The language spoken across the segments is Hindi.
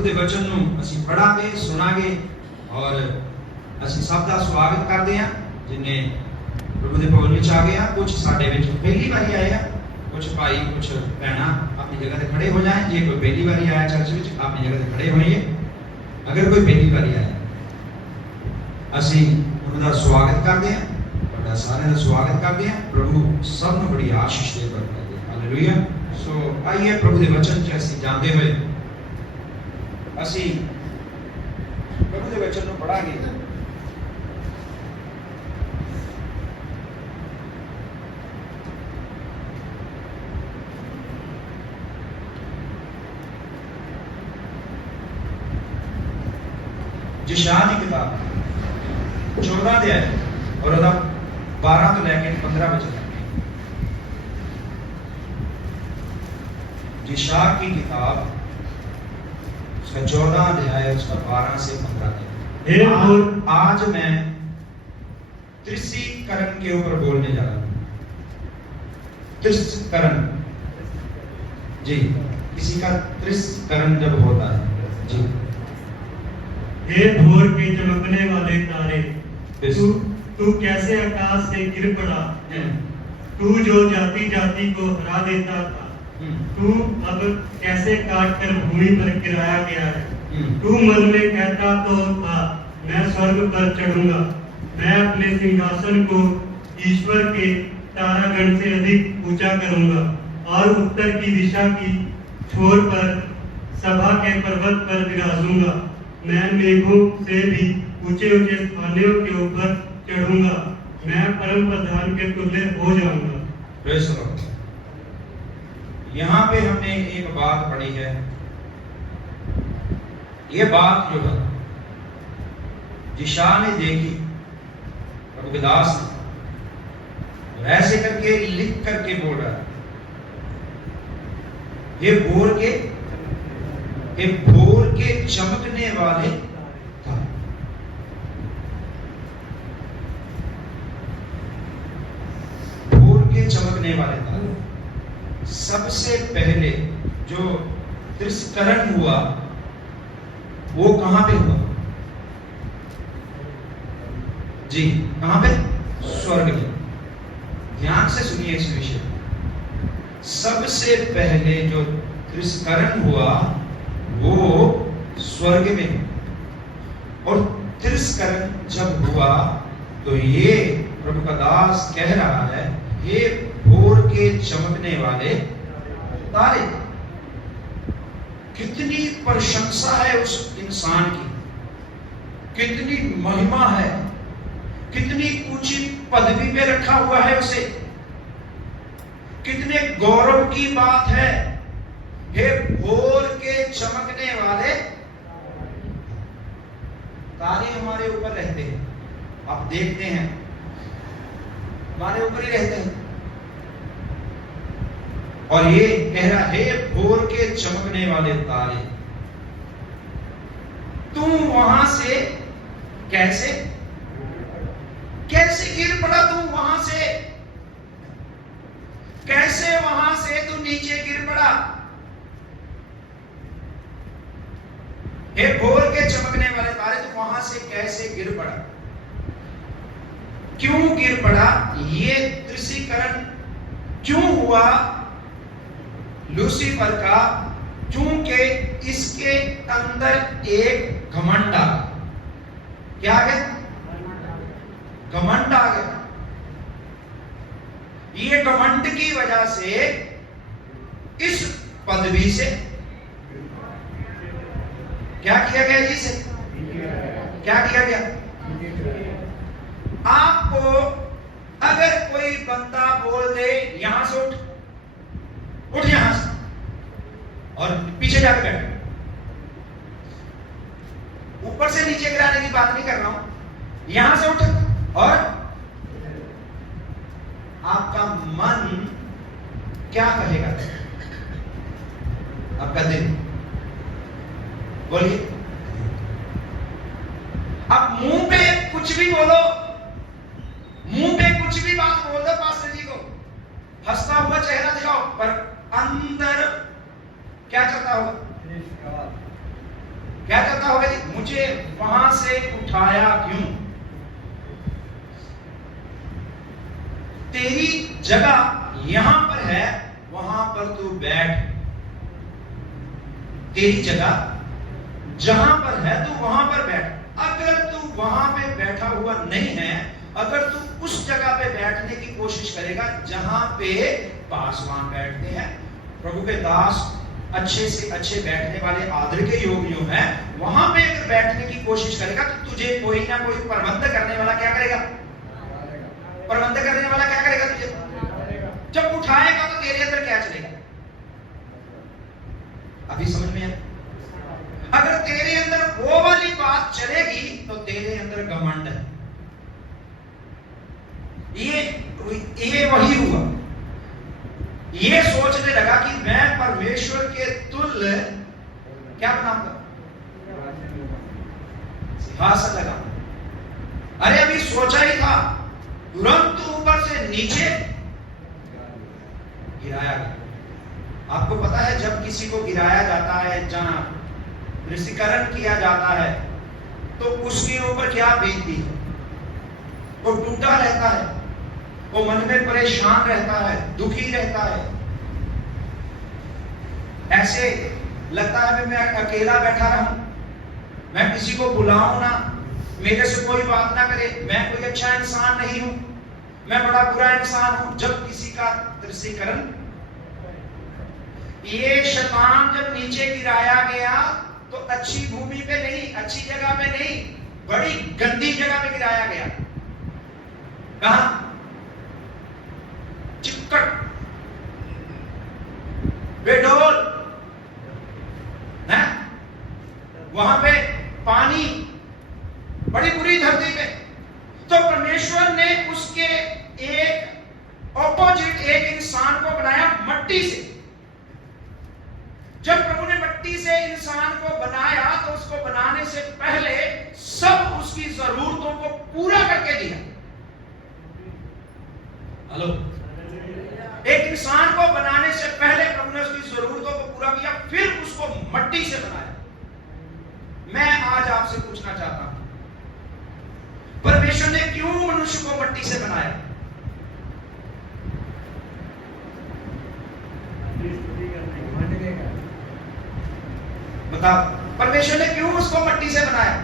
प्रभु के वचन ਨੂੰ ਅਸੀਂ ਪੜਾਂਗੇ ਸੁਣਾਂਗੇ और ਅਸੀਂ ਸਭ ਦਾ ਸਵਾਗਤ ਕਰਦੇ ਹਾਂ ਜਿਨ੍ਹਾਂ प्रभु के भवन में आ गए हैं। कुछ साढ़े पहली बारी आए हैं, कुछ भाई कुछ भैन अपनी जगह से खड़े हो जाए। जे कोई पहली बारी आया चर्च में अपनी जगह से खड़े होइए। अगर कोई पहली बारी आया असी उनका स्वागत करते हैं, बड़ा सारे का स्वागत करते हैं। प्रभु सब को बड़ी आशीष दे बरकत। हालेलुया। सो आइए प्रभु के वचन च असी जानते हुए असी प्रभु के वचन को पढ़ांगे। यशायाह की किताब 14 अध्याय और 12 तो लेकर 15 वचन। यशायाह की किताब उसका 14 अध्याय उसका 12 से 15 तक। आज मैं त्रिसीकरण के ऊपर बोलने जा रहा हूं। त्रिसीकरण जी, किसी का त्रिसीकरण जब होता है जी। हे भोर के चमकने वाले तारे, तू कैसे आकाश से गिर पड़ा है। तू जो जाति जाति को हरा देता था, तू अब कैसे काट कर भूमि पर गिराया गया है। तू मन में कहता तो था मैं स्वर्ग पर चढ़ूंगा, मैं अपने सिंहासन को ईश्वर के तारागण से अधिक ऊंचा करूंगा और उत्तर की दिशा की छोर पर सभा के पर्वत पर विराजूंगा। मैं मेघों से भी ऊंचे ऊंचे स्थानों के ऊपर चढ़ूंगा, मैं परम प्रधान के तुल्य हो जाऊंगा। Praise the Lord. यहाँ पे हमने एक बात पढ़ी है। ये बात जो है यशायाह ने देखी, प्रभु के दास ने ऐसे करके लिख करके बोल रहा है। ये भोर के चमकने वाले तारे। भोर के चमकने वाले तारे। सबसे पहले जो त्रिस्करण हुआ वो कहां पे हुआ जी? कहां पे? स्वर्ग में। ध्यान से सुनिए इस विषय। सबसे पहले जो त्रिस्करण हुआ वो स्वर्ग में, और तिरस्करण जब हुआ तो ये प्रभु का दास कह रहा है, ये भोर के चमकने वाले तारे। कितनी प्रशंसा है उस इंसान की, कितनी महिमा है, कितनी ऊंची पदवी में रखा हुआ है उसे, कितने गौरव की बात है। हे भोर के चमकने वाले तारे हमारे ऊपर रहते हैं, आप देखते हैं हमारे ऊपर ही रहते हैं। और ये कह रहा है भोर के चमकने वाले तारे, तू वहां से कैसे गिर पड़ा। तू वहां से कैसे, वहां से तू नीचे गिर पड़ा। हे भोर के चमकने वाले तारे, तू वहां से कैसे गिर पड़ा। क्यों गिर पड़ा? ये त्रिसीकरण क्यों हुआ लूसीफर का? क्योंकि इसके अंदर एक घमंड आ गया। क्या आ गया? घमंड आ गया। ये घमंड की वजह से इस पदवी से क्या किया गया? इसे क्या किया गया? आपको अगर कोई बंदा बोल दे यहां से उठ यहां से, और पीछे जाकर बैठ, ऊपर से नीचे गिराने की बात नहीं कर रहा हूं, यहां से उठ, और आपका मन क्या कहेगा? आपका दिल बोलिए। अब मुंह पे कुछ भी बोलो, मुंह पे कुछ भी बात बोल दो पास्टर जी को, हंसता हुआ चेहरा दिखाओ, पर अंदर क्या चलता होगा? क्या कहता होगा जी, मुझे वहां से उठाया क्यों? तेरी जगह यहां पर है, वहां पर तू बैठ। तेरी जगह जहां पर है तू वहां पर बैठ। अगर तू वहां पे बैठा हुआ नहीं है, अगर तू उस जगह पे बैठने की कोशिश करेगा जहां पे पासवान बैठते हैं, प्रभु के दास अच्छे से अच्छे बैठने वाले आदर के योग्य हैं, वहां पे अगर बैठने की कोशिश करेगा तो तुझे कोई ना कोई प्रबंध करने वाला क्या करेगा? प्रबंध करने वाला क्या करेगा तुझे? जब उठाएगा तो तेरे अंदर क्या चलेगा? अभी समझ में आया? अगर तेरे अंदर वो वाली बात चलेगी तो तेरे अंदर घमंड है। ये वही हुआ। ये सोचने लगा कि मैं परमेश्वर के तुल्य क्या बनाऊंगा? सिंहासन लगा। अरे अभी सोचा ही था, तुरंत ऊपर से नीचे गिराया गया। आपको पता है जब किसी को गिराया जाता है, जहां निष्करण किया जाता है, तो उसके ऊपर क्या बीतती है? वो टूटा रहता है, वो मन में परेशान रहता है, दुखी रहता है। ऐसे लगता है मैं अकेला बैठा रहूं, मैं किसी को बुलाऊं ना, मेरे से कोई बात ना करे, मैं कोई अच्छा इंसान नहीं हूं, मैं बड़ा बुरा इंसान हूं। जब किसी का दृश्यकरण, ये शैतान जब नीचे गिराया गया तो अच्छी भूमि पे नहीं, अच्छी जगह पे नहीं, बड़ी गंदी जगह पे गिराया गया। कहां? चिक्कट, बेडोल है, वहां पे पानी, बड़ी बुरी धरती पे। तो परमेश्वर ने उसके एक ऑपोजिट एक इंसान को बनाया मट्टी से। जब प्रभु ने मट्टी से इंसान को बनाया तो उसको बनाने से पहले सब उसकी जरूरतों को पूरा करके दिया। हेलो, एक इंसान को बनाने से पहले प्रभु ने उसकी जरूरतों को पूरा किया, फिर उसको मट्टी से बनाया। मैं आज आपसे पूछना चाहता हूं, परमेश्वर ने क्यों मनुष्य को मट्टी से बनाया? बताओ, परमेश्वर ने क्यों उसको मट्टी से बनाया?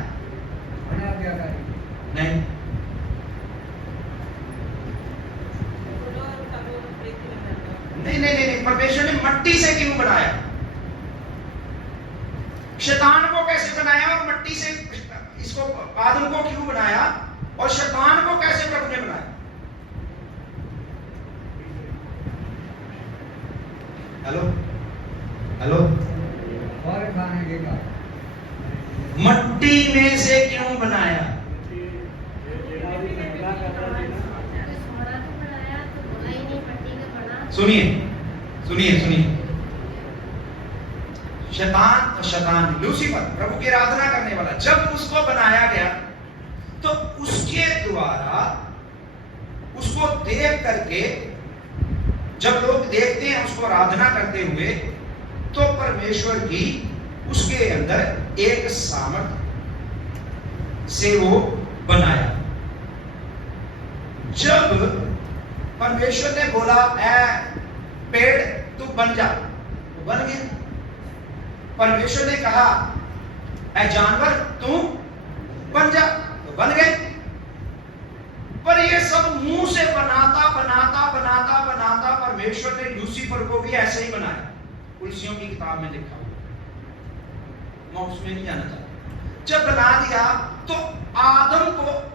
नहीं, नहीं नहीं नहीं, परमेश्वर ने मट्टी से क्यों बनाया? शैतान को कैसे बनाया और मट्टी से इसको आदम को क्यों बनाया और शैतान को कैसे प्रभु ने बनाया? हेलो हेलो, मट्टी में से क्यों बनाया? सुनिए सुनिए सुनिए, शैतान लूसीफर, प्रभु की आराधना करने वाला, जब उसको बनाया गया तो उसके द्वारा उसको देख करके, जब लोग देखते हैं उसको आराधना करते हुए, तो परमेश्वर की उसके अंदर एक सामर्थ से वो बनाया। जब परमेश्वर ने बोला ऐ पेड़ तू बन जा, तो बन गया। परमेश्वर ने कहा ऐ जानवर तू बन जा, तो बन गए। पर ये सब मुंह से बनाता बनाता बनाता बनाता परमेश्वर ने लूसीफर को भी ऐसे ही बनाया। तुलसियों की किताब में लिखा हुआ, मैं उसमें नहीं जाना चाहता। जब बना दिया तो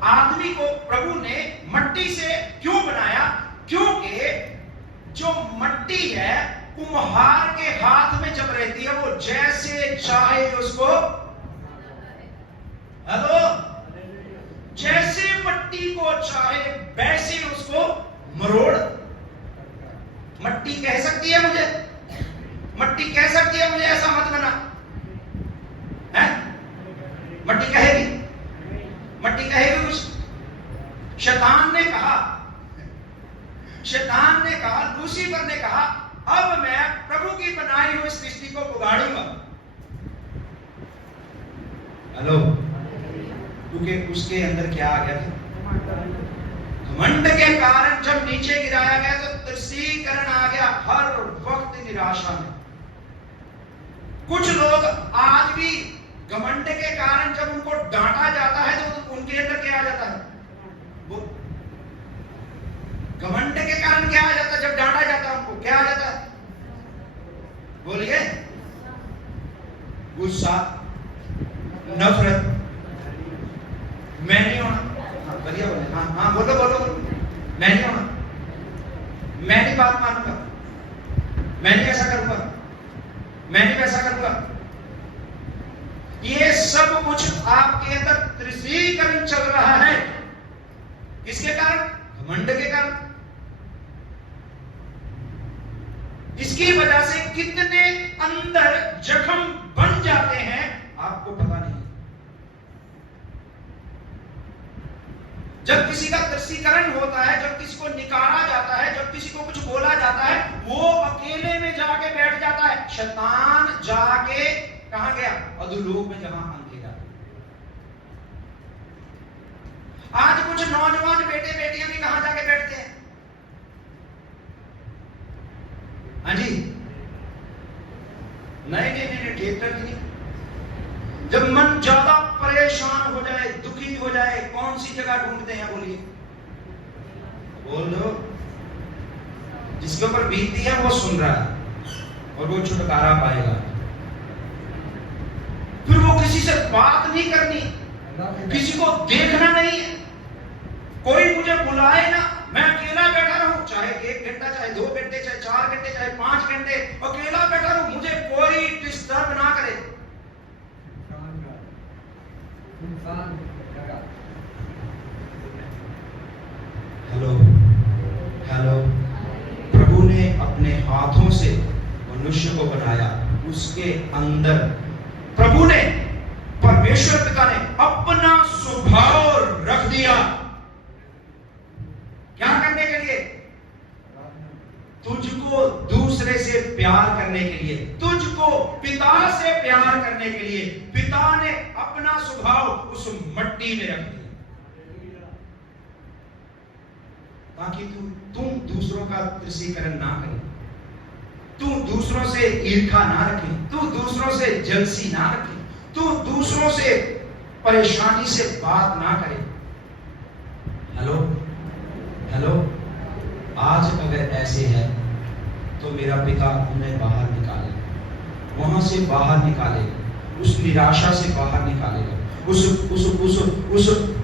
आदमी को प्रभु ने मट्टी से क्यों बनाया? क्योंकि जो मट्टी है कुम्हार के हाथ में जब रहती है, वो जैसे चाहे उसको, हेलो, जैसे मट्टी को चाहे वैसे उसको मरोड़। मट्टी कह सकती है मुझे, मट्टी कह सकती है मुझे ऐसा मत बना, है? मट्टी कहेगी? मट्टी कहेगी कुछ? शैतान ने कहा, लूसीफर ने कहा, अब मैं प्रभु की बनाई हुई सृष्टि को बिगाड़ूंगा। हेलो, क्योंकि उसके अंदर क्या आ गया था? घमंड के कारण जब नीचे गिराया गया तो तृषीकरण आ गया, हर वक्त निराशा में। कुछ लोग आज भी घमंड के कारण जब उनको डांटा जाता है तो उनके अंदर क्या आ जाता है? वो घमंड के कारण क्या आ जाता है? जब डांटा जाता है उनको क्या आ जाता है? बोलिए। गुस्सा, नफरत, मैं नहीं होना। बढ़िया बोले, हाँ हाँ बोलो बोलो, मैं नहीं होना, मैं नहीं बात मानूंगा, मैं नहीं ऐसा करूंगा, मैं नहीं वैसा करूंगा। ये सब कुछ आपके अंदर तृषीकरण चल रहा है। किसके कारण? घमंड के कारण। इसकी वजह से कितने अंदर जख्म बन जाते हैं आपको पता नहीं। जब किसी का तृषीकरण होता है, जब किसी को निकाला जाता है, जब किसी को कुछ बोला जाता है, वो अकेले में जाके बैठ जाता है। शैतान जाके कहां गया? अधोलोक में, जहां अंधेरा। आज कुछ नौजवान बेटे बेटियां भी कहां जाके बैठते हैं? हाँ जी, नहीं नहीं नहीं, थिएटर की नहीं। जब मन ज्यादा परेशान हो जाए, दुखी हो जाए, कौन सी जगह ढूंढते हैं? बोलिए, बोल दो। जिसके ऊपर बीतती है वो सुन रहा है और वो छुटकारा पाएगा। फिर वो किसी से बात नहीं करनी, किसी को देखना नहीं है, कोई मुझे बुलाए ना, मैं अकेला बैठा रहूं, चाहे 1 घंटा, चाहे 2 घंटे, चाहे 4 घंटे, चाहे 5 घंटे अकेला बैठा रहूं, मुझे कोई डिस्टर्ब ना करे। हेलो हेलो, प्रभु ने अपने हाथों से मनुष्य को बनाया, उसके अंदर प्रभु ने, परमेश्वर पिता ने अपना स्वभाव रख दिया। क्या करने के लिए? तुझको दूसरे से प्यार करने के लिए, तुझको पिता से प्यार करने के लिए पिता ने अपना स्वभाव उस मट्टी में रख दिया, ताकि तुम दूसरों का तृषीकरण ना करे, तू दूसरों से ईर्ष्या ना रखे, तू दूसरों से जलसी ना रखे, तू दूसरों से परेशानी से बात ना करे। हेलो हेलो, आज अगर ऐसे है तो मेरा पिता उन्हें बाहर निकालेगा, वहां से बाहर निकालेगा, उस निराशा से बाहर निकालेगा, उस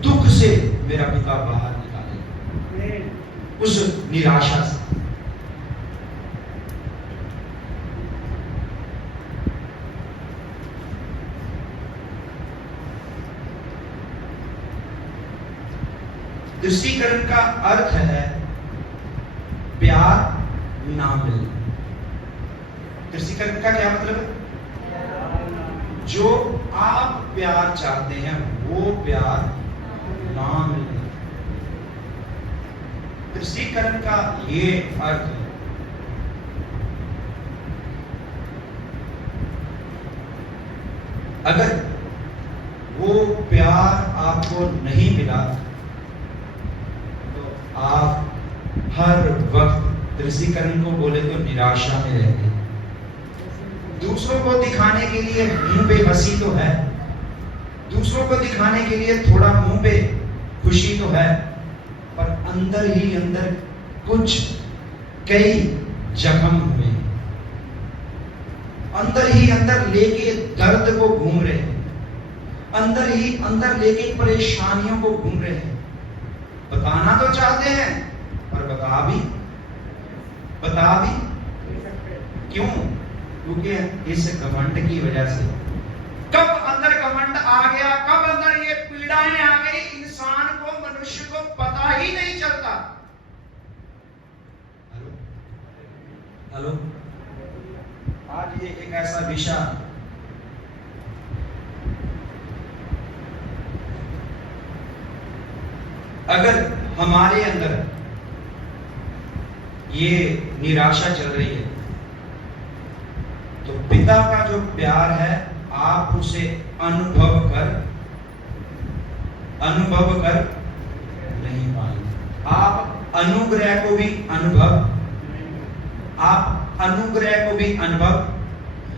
दुख से मेरा पिता बाहर निकालेगा, उस निराशा से। तुष्टीकरण का अर्थ है प्यार ना मिलना। तुष्टीकरण का क्या मतलब है? जो आप प्यार चाहते हैं वो प्यार ना मिलना। तुष्टीकरण का ये अर्थ है अगर वो प्यार आपको नहीं मिला आप हर वक्त तृषीकरण को बोले तो निराशा में रहते। दूसरों को दिखाने के लिए मुंह पे हंसी तो है, दूसरों को दिखाने के लिए थोड़ा मुंह पे खुशी तो है, पर अंदर ही अंदर कुछ कई जख्म हुए, अंदर ही अंदर लेके दर्द को घूम रहे हैं, अंदर ही अंदर लेके परेशानियों को घूम रहे हैं। बताना तो चाहते हैं पर बता भी क्यों? क्योंकि इस घमंड की वजह से। कब अंदर घमंड आ गया, कब अंदर ये पीड़ाएं आ गई, इंसान को, मनुष्य को पता ही नहीं चलता। हेलो हेलो, आज ये एक ऐसा विषय अगर हमारे अंदर ये निराशा चल रही है तो पिता का जो प्यार है आप उसे अनुभव कर नहीं पाएंगे। आप अनुग्रह को भी अनुभव,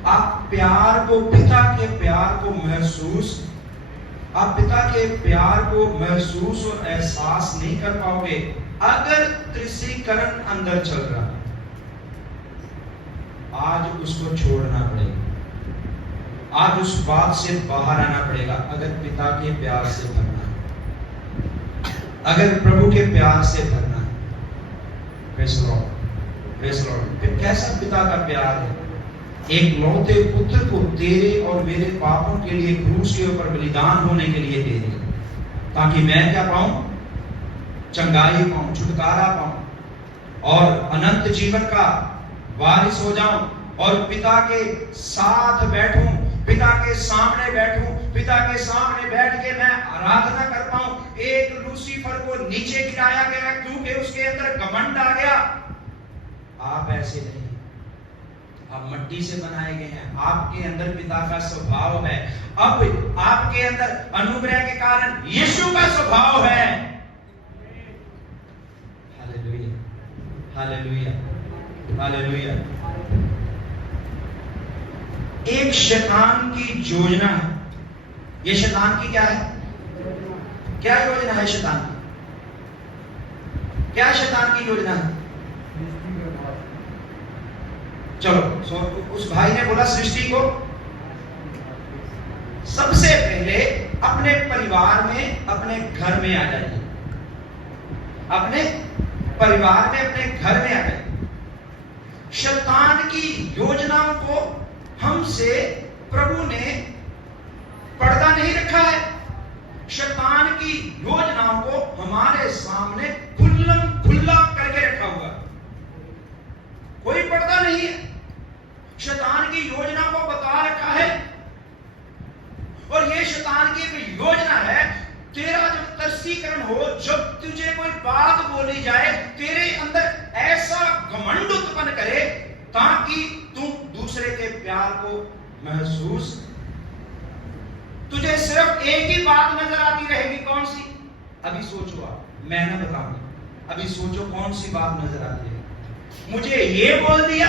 आप प्यार को, पिता के प्यार को महसूस, आप पिता के प्यार को महसूस और एहसास नहीं कर पाओगे अगर त्रिसीकरण अंदर चल रहा है। आज उसको छोड़ना पड़ेगा, आज उस बात से बाहर आना पड़ेगा। अगर पिता के प्यार से भरना है, अगर प्रभु के प्यार से भरना है। Praise Lord. फिर कैसा पिता का प्यार है? एक लौते पुत्र को तेरे और मेरे पापों के लिए क्रूस के ऊपर बलिदान होने के लिए दे दिया, ताकि मैं क्या पाऊं? चंगाई पाऊं, छुटकारा पाऊं और अनंत जीवन का वारिस हो जाऊं और पिता के साथ बैठूं, पिता के सामने बैठूं, पिता के सामने बैठ के मैं आराधना कर पाऊं। एक लूसीफर को नीचे गिराया गया क्योंकि उसके अंदर घमंड आ गया। आप ऐसे नहीं, आप मट्टी से बनाए गए हैं, आपके अंदर पिता का स्वभाव है। अब आपके अंदर अनुग्रह के कारण यीशु का स्वभाव है। Hallelujah, hallelujah, hallelujah. एक शैतान की योजना है। ये शैतान की क्या है? क्या योजना है शैतान की? क्या शैतान की योजना है? चलो, उस भाई ने बोला सृष्टि को सबसे पहले अपने परिवार में, अपने घर में आ जाइए, अपने परिवार में, अपने घर में आ जाइए। शैतान की योजनाओं को हमसे प्रभु ने पर्दा नहीं रखा है। शैतान की योजनाओं को हमारे सामने खुल्ला करके रखा हुआ, कोई पर्दा नहीं है। शैतान की योजना को बता रखा है और ये शैतान की एक योजना है। तेरा जब तरसीकरण हो, जब तुझे कोई बात बोली जाए, तेरे अंदर ऐसा घमंड उत्पन्न करे ताकि तुम दूसरे के प्यार को महसूस, तुझे सिर्फ एक ही बात नजर आती रहेगी। कौन सी? अभी सोचो, आप, मैं ना बताऊंगा, अभी सोचो कौन सी बात नजर आती है। मुझे ये बोल दिया,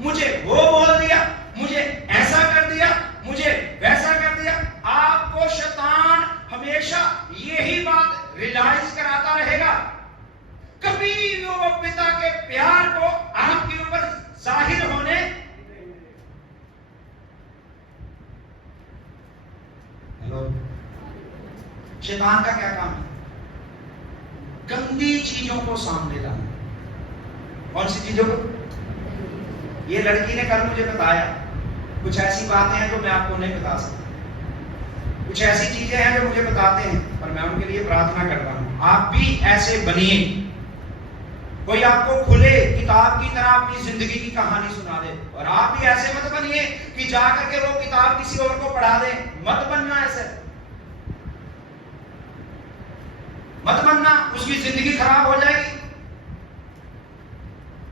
मुझे वो बोल दिया, मुझे ऐसा कर दिया, मुझे वैसा कर दिया। आपको शैतान हमेशा यही बात रियलाइज कराता रहेगा। कभी वो पिता के प्यार को आपके ऊपर जाहिर होने, हेलो, शैतान का क्या काम है? गंदी चीजों को सामने लाना। कौन सी चीजों को? ये लड़की ने कल मुझे बताया, कुछ ऐसी बातें हैं जो मैं आपको नहीं बता सकता, कुछ ऐसी चीजें हैं जो मुझे बताते हैं, पर मैं उनके लिए प्रार्थना कर रहा हूं। आप भी ऐसे बनिए। कोई आपको खुले किताब की तरह अपनी जिंदगी की कहानी सुना दे, और आप भी ऐसे मत बनिए कि जाकर के वो किताब किसी और को पढ़ा दे। मत बनना ऐसे, मत बनना, उसकी जिंदगी खराब हो जाएगी।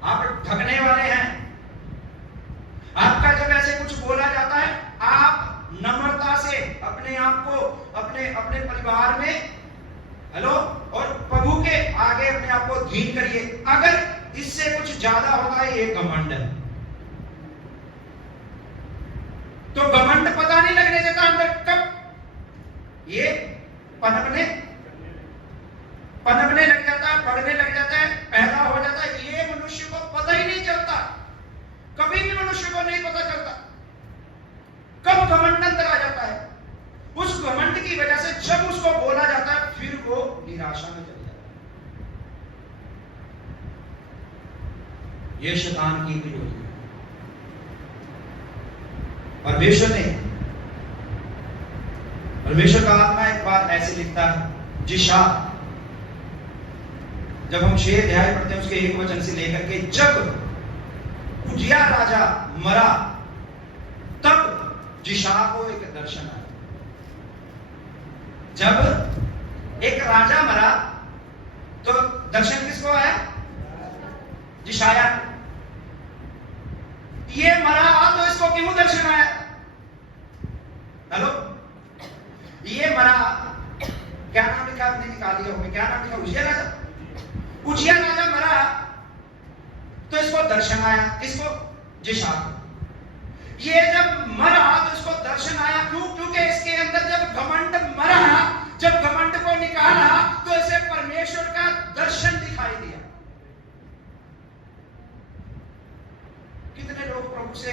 आप ठगने वाले हैं। आपका जब ऐसे कुछ बोला जाता है, आप नम्रता से अपने आप को, अपने परिवार में, हेलो, और प्रभु के आगे अपने आप को धीन करिए। अगर इससे कुछ ज्यादा होता है, ये घमंड है। तो घमंड पता नहीं लगने देता अंदर, कब ये पनपने लग जाता है, बढ़ने लग जाता है, पैदा हो जाता है। ये मनुष्य को पता ही नहीं चलता, कभी भी मनुष्य को नहीं पता चलता कब घमंड अंदर आ जाता है। उस घमंड की वजह से जब उसको बोला जाता है, फिर वो निराशा में चल जाता है। ये शैतान की योजना। परमेश्वर का आत्मा एक बार ऐसे लिखता है, जिशा, जब हम 6 अध्याय पढ़ते हैं उसके 1 वचन से लेकर के, जब उजिया राजा मरा तब जिशा को एक दर्शन आया। जब एक राजा मरा तो दर्शन किसको आया? जिशाया। ये मरा तो इसको क्यों दर्शन आया? हेलो, ये मरा, क्या नाम लिखा, आपने निकाल दिया होगा, क्या नाम लिखा, उजिया राजा। उजिया राजा मरा तो इसको दर्शन आया, किसको, जिशाक। ये जब मरा तो इसको दर्शन आया, क्यों, क्योंकि इसके अंदर जब घमंड मरा, जब घमंड को निकाला तो इसे परमेश्वर का दर्शन दिखाई दिया। कितने लोग प्रभु से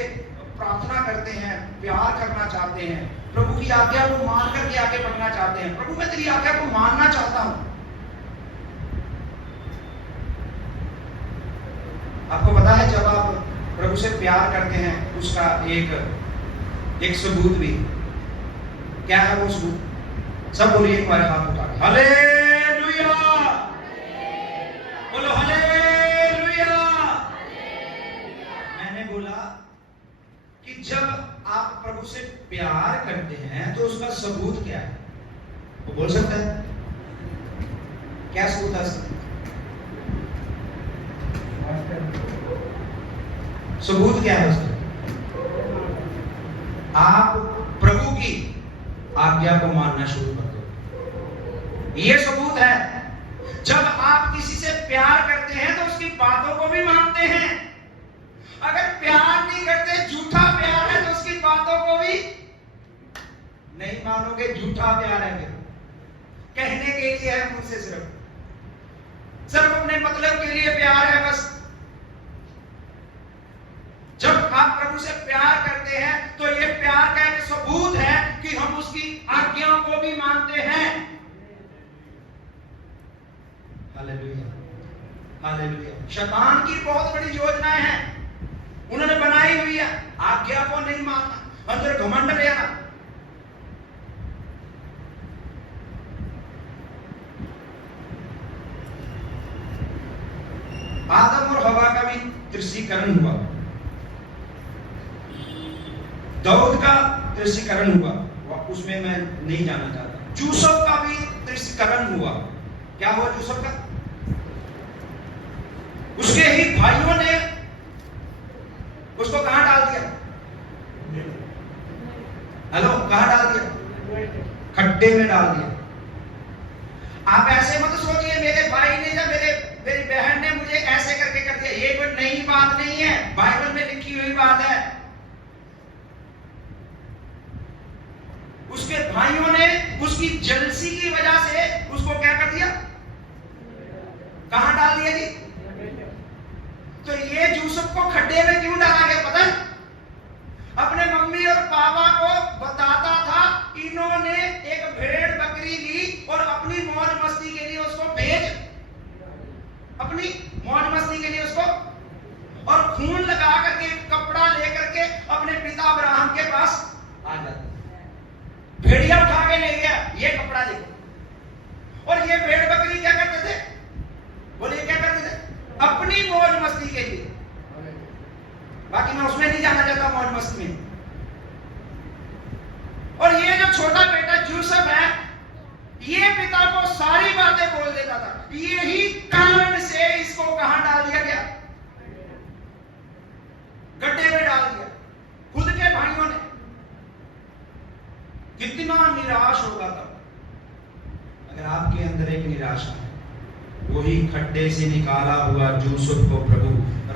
प्रार्थना करते हैं, प्यार करना चाहते हैं, प्रभु की आज्ञा को मान करके आगे बढ़ना चाहते हैं, प्रभु मैं तेरी आज्ञा को मानना चाहता हूं। आपको पता है जब आप प्रभु से प्यार करते हैं उसका एक सबूत भी क्या है, वो सबूत सब बोलिए एक बार हाथ उठा के हालेलुया, बोलो हालेलुया। मैंने बोला कि जब आप प्रभु से प्यार करते हैं तो उसका सबूत क्या है, वो बोल सकता है, क्या सबूत है उसका? सबूत क्या है उसका? आप प्रभु की आज्ञा को मानना शुरू कर दो, ये सबूत है। जब आप किसी से प्यार करते हैं तो उसकी बातों को भी मानते हैं। अगर प्यार नहीं करते, झूठा प्यार है, तो उसकी बातों को भी नहीं मानोगे, झूठा प्यार है। फिर कहने के लिए है, मुझसे सिर्फ अपने मतलब के लिए प्यार है बस। जब आप प्रभु से प्यार करते हैं तो ये प्यार का एक सबूत है कि हम उसकी आज्ञाओं को भी मानते हैं। Hallelujah, hallelujah. शैतान की बहुत बड़ी योजनाएं हैं, उन्होंने बनाई हुई है, आज्ञा को नहीं मानना, अंदर घमंड ले आना। आदम और हवा का भी तृषीकरण हुआ, दाऊद का तृषीकरण हुआ, उसमें मैं नहीं जाना चाहता। यूसुफ का भी तृषीकरण हुआ। क्या हुआ यूसुफ का? उसके ही भाइयों ने उसको कहां डाल दिया? हेलो, कहां डाल दिया? खड्डे में डाल दिया। आप ऐसे मत सोचिए मेरे भाई ने या मेरी बहन ने मुझे ऐसे करके कर दिया, ये कोई नई बात नहीं है, बाइबल में लिखी हुई बात है। उसके भाइयों ने उसकी जलसी की वजह से उसको क्या कर दिया? कहां डाल दिया जी? तो ये यूसुफ को खड्डे में क्यों डाला गया पता है? अपने मम्मी और पापा को बताता था इन्होंने एक भेड़ बकरी ली और अपनी मौज मस्ती के लिए उसको भेज, अपनी मौज मस्ती के लिए उसको, और खून लगा करके कपड़ा लेकर के अपने पिता अब्राहम के पास आ जाता। भेड़िया उठा के ले गया, ये कपड़ा देखो। और ये भेड़ बकरी क्या करते थे? बोलिए क्या करते थे? अपनी मौज मस्ती के लिए। बाकी मैं उसमें नहीं जाना चाहता, मौज मस्ती में। और ये जो छोटा बेटा यूसुफ है, ये पिता को सारी बातें बोल देता था। यही कारण से इसको कहां डाल दिया गया? गड्ढे में डाल दिया खुद के भाइयों ने। कितना निराश होगा तब अगर आपके अंदर एक निराशा है। वही खड्डे से निकाला हुआ यूसुफ को प्रभु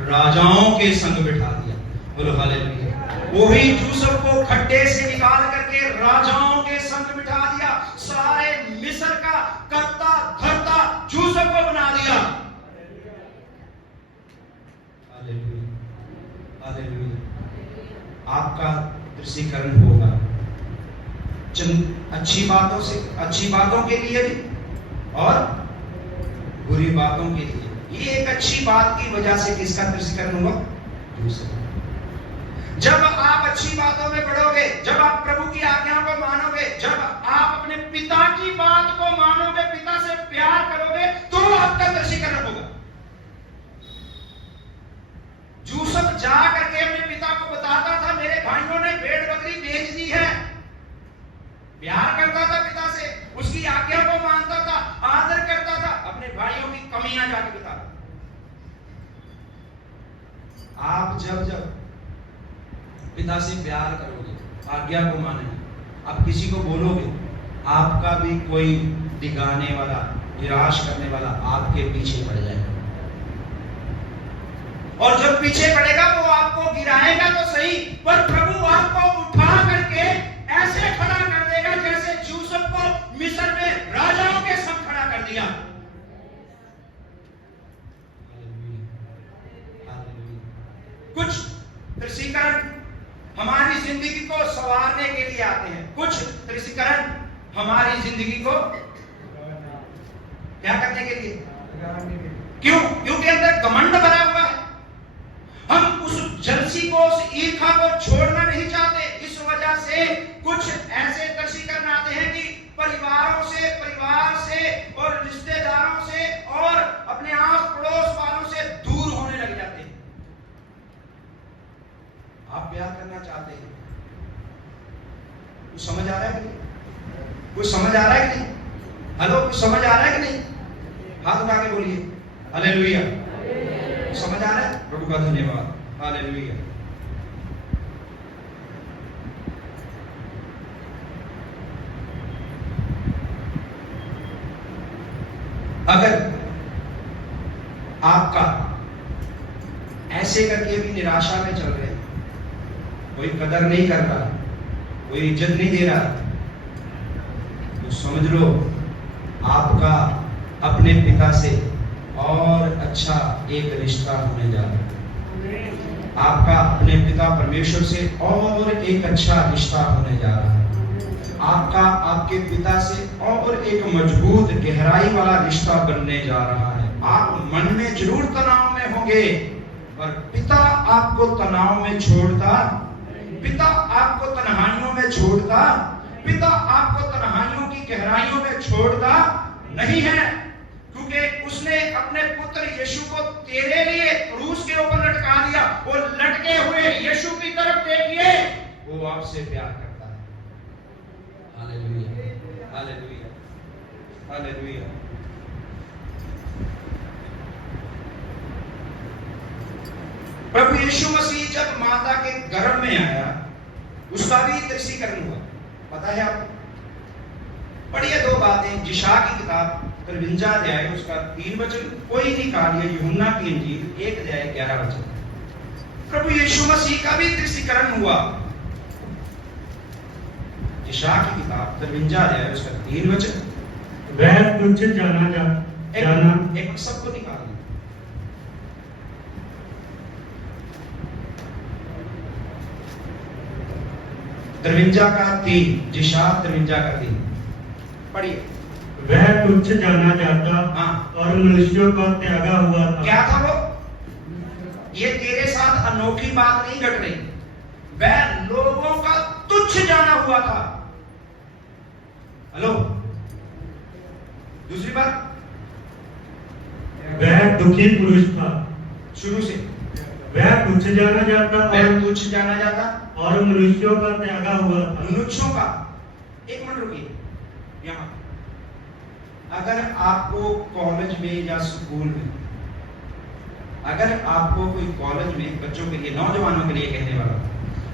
राजाओं के संग बिठा दिया। बोलो हालेलुया। वही यूसुफ को खड्डे से निकाल करके राजाओं के संग बिठा दिया। सारे मिस्र का कर्ता धर्ता यूसुफ को बना दिया। Hallelujah, hallelujah. आपका दृष्टिकरण होगा अच्छी बातों से, अच्छी बातों के लिए भी और बुरी बातों के लिए। ये एक अच्छी बात की वजह से किसका दृष्टिकरण हुआ? यूसुफ। जब आप अच्छी बातों में बढ़ोगे, जब आप प्रभु की आज्ञाओं को मानोगे, जब आप अपने पिता की बात को मानोगे, पिता से प्यार करोगे, तो आपका दृष्टिकरण होगा। यूसुफ जा करके अपने पिता को बताता था मेरे भाइयों ने भेड़ बकरी बेच दी है। प्यार करता था पिता से, उसकी आज्ञा को मानता था, आदर करता था, अपने भाइयों की कमियां जाके बताता। आप जब जब पिता से प्यार करोगे, आज्ञा को मानेंगे, आप किसी को बोलोगे, आपका भी कोई दिगाने वाला, निराश करने वाला आपके पीछे पड़ जाएगा। और जब पीछे पड़ेगा वो आपको गिराएगा तो सही, पर प्रभु आपको उठा करके ऐसे खड़ा कर देगा जैसे यूसुफ को मिस्र में राजाओं के संग खड़ा कर दिया। कुछ कृषिकरण हमारी जिंदगी को संवारने के लिए आते हैं, कुछ कृषिकरण हमारी जिंदगी को क्या करने के लिए? क्यों? क्योंकि अंदर घमंड भरा हुआ है। हम उस जलसी को, उस ईर्ष्या को छोड़ना नहीं चाहते। इस वजह से कुछ ऐसे कृषिकरण आते हैं कि परिवारों से, परिवार से और रिश्तेदारों से और अपने आस पड़ोस वालों से दूर होने लग जाते हैं। आप प्यार करना चाहते हैं, कुछ समझ आ रहा है कि नहीं? कुछ समझ आ रहा है कि नहीं? हेलो, कुछ समझ आ रहा है कि नहीं? हाथ उठा के बोलिए हालेलुया। समझ आ रहा है? प्रभु का धन्यवाद, हालेलुया। अगर आपका ऐसे करके भी निराशा में चल रहे हैं, कोई कदर नहीं कर रहा, कोई इज्जत नहीं दे रहा, तो समझ लो आपका अपने पिता से और अच्छा एक रिश्ता होने जा रहा है। आपका अपने पिता परमेश्वर से और एक अच्छा रिश्ता होने जा रहा है। आपका आपके पिता से और एक मजबूत गहराई वाला रिश्ता बनने जा रहा है। आप मन में जरूर तनाव में होंगे, पर पिता आपको तनाव में छोड़ता, पिता आपको तन्हाइयों में छोड़ता, पिता आपको तन्हाइयों की गहराइयों में छोड़ता नहीं है, क्योंकि उसने अपने पुत्र यीशु को तेरे लिए क्रूस के ऊपर लटका दिया। और लटके हुए यीशु की तरफ देखिए, वो आपसे प्यार करता है। Hallelujah, hallelujah, hallelujah. प्रभु यीशु मसीह जब माता के गर्भ में आया, उसका भी दृष्टिकरण हुआ, पता है आपको? पढ़िए दो बातें, जिशा की किताब 53 अध्याय उसका 3 वचन, कोई निकालिए यूहन्ना की इंजील 1 अध्याय 11 वचन। प्रभु यीशु मसीह का भी दृष्टिकरण हुआ। जिशा की किताब 53 अध्याय उसका 3 वचन, वह तुझ जाना एक सबको निकाल 53 का 3, जिशा 53 का 3 पढ़िए। वह तुच्छ जाना जाता और मनुष्यों का त्यागा हुआ था। क्या था वो? ये तेरे साथ अनोखी बात नहीं घट रही, वह लोगों का तुच्छ जाना हुआ था। हेलो, दूसरी बात, वह दुखी पुरुष था। शुरू से वह तुच्छ जाना जाता वह तुच्छ जाना जाता और मनुष्यों का त्यागा हुआ था। मनुष्यों का, एक मिनट रुकिए यहाँ। अगर आपको कॉलेज में या स्कूल में, अगर आपको कोई कॉलेज में, बच्चों के लिए, नौजवानों के लिए कहने वाला,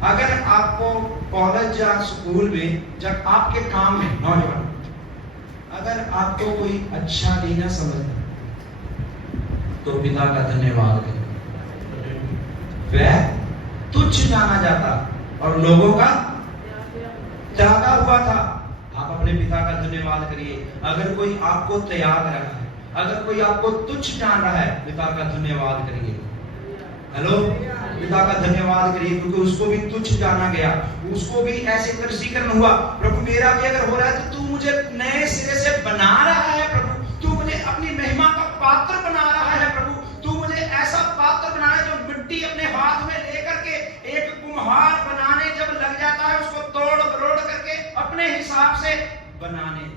अगर आपको कॉलेज या स्कूल में, जब आपके काम में, नौजवान, अगर आपको कोई अच्छा नहीं ना समझता, तो पिता का धन्यवाद करें। वह तुच्छ जाना जाता और लोगों का त्यागा हुआ था। आप अपने पिता का धन्यवाद करिए। अगर कोई आपको त्याग रहा है, अगर कोई आपको तुच्छ जान रहा है, पिता का धन्यवाद करिए। हेलो, पिता का धन्यवाद करिए, क्योंकि उसको भी तुच्छ जाना गया, उसको भी ऐसे दृष्टिकरण हुआ। प्रभु मेरा भी अगर हो रहा है तो तू मुझे नए सिरे से बना रहा है प्रभु, तू मुझे अपनी महिमा का पात्र बना रहा है प्रभु, तू मुझे ऐसा पात्र बना है जो मिट्टी अपने हाथ में लेकर के एक कुम्हार बनाने जब लग जाता है, उसको तोड़ मरोड़ करके अपने हिसाब से बनाने,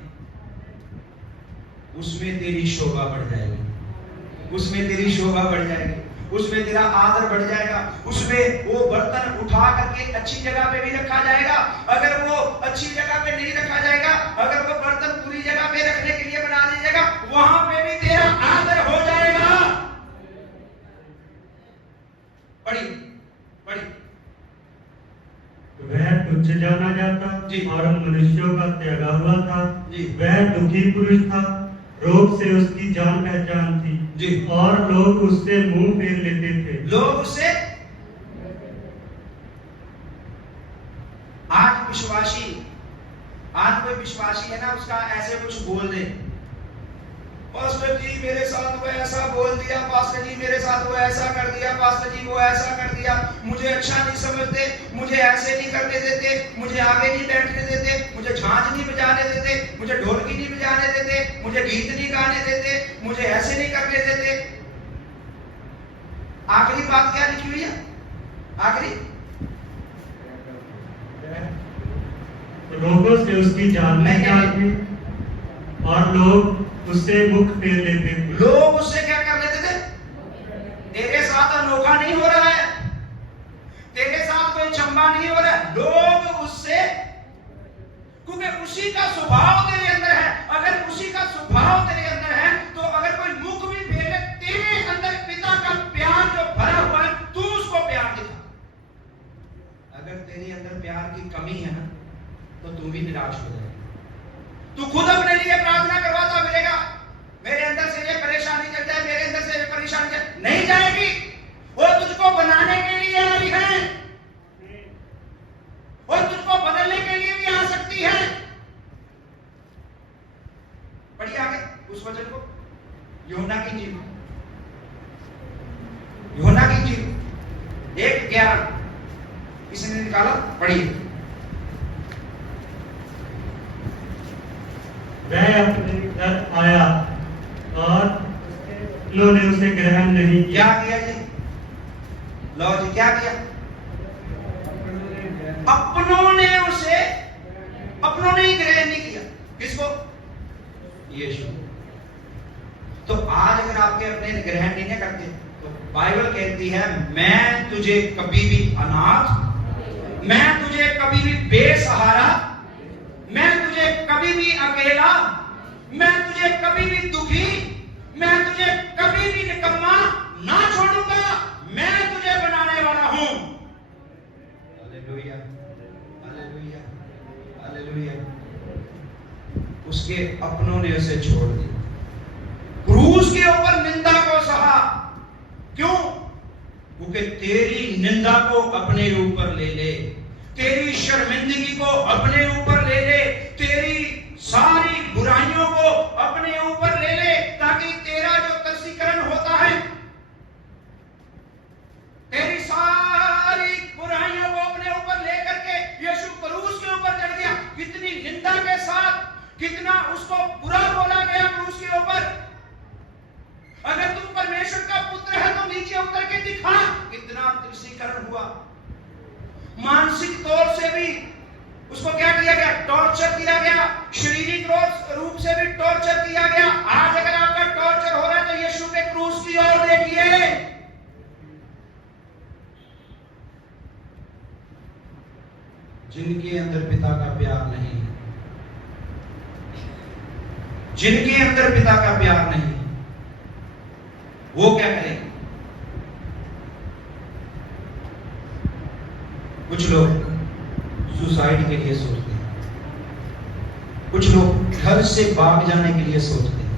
उसमें तेरी शोभा बढ़ जाएगी, उसमें तेरी शोभा बढ़ जाएगी, उसमें तेरा आदर बढ़ जाएगा, उसमें वो बर्तन उठा करके अच्छी जगह पे भी रखा जाएगा। अगर वो अच्छी जगह पे नहीं रखा जाएगा, अगर वो बर्तन पूरी जगह पे रखने के लिए बना दी जाएगा, वहां पे भी तेरा आदर हो जाएगा। पढ़ी पढ़ी। वह तुच्छ जाना जाता जी। और मनुष्यों का त्यागा हुआ था। जी। वह दुखी पुरुष था, रोग से उसकी जान पहचान थी जी। और लोग उससे मुंह फेर लेते थे। लोग उससे, आज कोई विश्वासी है ना, उसका ऐसे कुछ बोल दे, पास्टर जी मेरे साथ वो ऐसा बोल दिया, पास्टर जी मेरे साथ वो ऐसा कर दिया, पास्टर जी वो ऐसा कर दिया, मुझे अच्छा नहीं समझते, मुझे ऐसे नहीं करने देते, मुझे आगे नहीं बैठने देते, मुझे झांझ नहीं बजाने देते, मुझे ढोलकी नहीं बजाने देते, मुझे गीत नहीं गाने देते, मुझे ऐसे नहीं करने देते। आखिरी बात क्या लिखी हुई है? आखिरी, रोगों से उसकी जान पहचान थी और लोग उससे मुख फेर लेते थे। लोग उससे क्या कर लेते थे? तेरे साथ अनोखा नहीं हो रहा है, तेरे साथ कोई चंबा नहीं हो रहा है, लोग उससे, क्योंकि उसी का स्वभाव तेरे अंदर है। अगर उसी का स्वभाव तेरे अंदर है तो अगर कोई मुख भी फेरे, तेरे अंदर पिता का प्यार जो भरा हुआ है, तू उसको प्यार दिखा। अगर तेरे अंदर प्यार की कमी है ना, तो तू भी निराश हो जाएगा। तू खुद अपने लिए प्रार्थना करवाता मिलेगा, मेरे अंदर से ये परेशानी चल जाए, मेरे अंदर से ये परेशानी चल, नहीं जाएगी। वो तुझको बनाने के लिए आई है, वो तुझको बदलने के लिए भी आ सकती है। पढ़िए आगे उस वचन को, यूहन्ना की इंजील, यूहन्ना की इंजील 1:11 किसने निकाला? पढ़िए। वह अपने घर आया और उन्होंने उसे ग्रहण नहीं किया। क्या किया जी? लो जी, क्या किया? अपनों ने उसे, अपनों ने ही ग्रहण नहीं किया। किसको? यीशु। तो आज अगर आपके अपने ग्रहण नहीं करते तो बाइबल कहती है, मैं तुझे कभी भी अनाथ, मैं तुझे कभी भी बेसहारा, मैं तुझे कभी भी अकेला, मैं तुझे कभी भी दुखी, मैं तुझे कभी भी निकम्मा ना छोड़ूंगा। मैं तुझे बनाने वाला हूं। Hallelujah, hallelujah, hallelujah. उसके अपनों ने उसे छोड़ दिया, क्रूस के ऊपर निंदा को सहा। क्यों? क्योंकि तेरी निंदा को अपने ऊपर ले ले, तेरी शर्मिंदगी को अपने ऊपर ले ले, तेरी सारी बुराइयों को अपने ऊपर ले ले, ताकि तेरा जो तर्सीकरण होता है, तेरी सारी बुराइयों को अपने ऊपर लेकर के यीशु क्रूस के ऊपर चढ़ गया। कितनी निंदा के साथ, कितना उसको बुरा बोला गया क्रूस के ऊपर। अगर तू परमेश्वर का पुत्र है तो नीचे उतर के दिखा। कितना तर्सीकरण हुआ, मानसिक तौर से भी उसको क्या किया गया? टॉर्चर किया गया, शारीरिक रूप से भी टॉर्चर किया गया। आज अगर आपका टॉर्चर हो रहा है तो यीशु के क्रूस की ओर देखिए। जिनके अंदर पिता का प्यार नहीं है, जिनके अंदर पिता का प्यार नहीं है, वो क्या करेंगे? कुछ लोग सुसाइड के लिए सोचते हैं, कुछ लोग घर से भाग जाने के लिए सोचते हैं,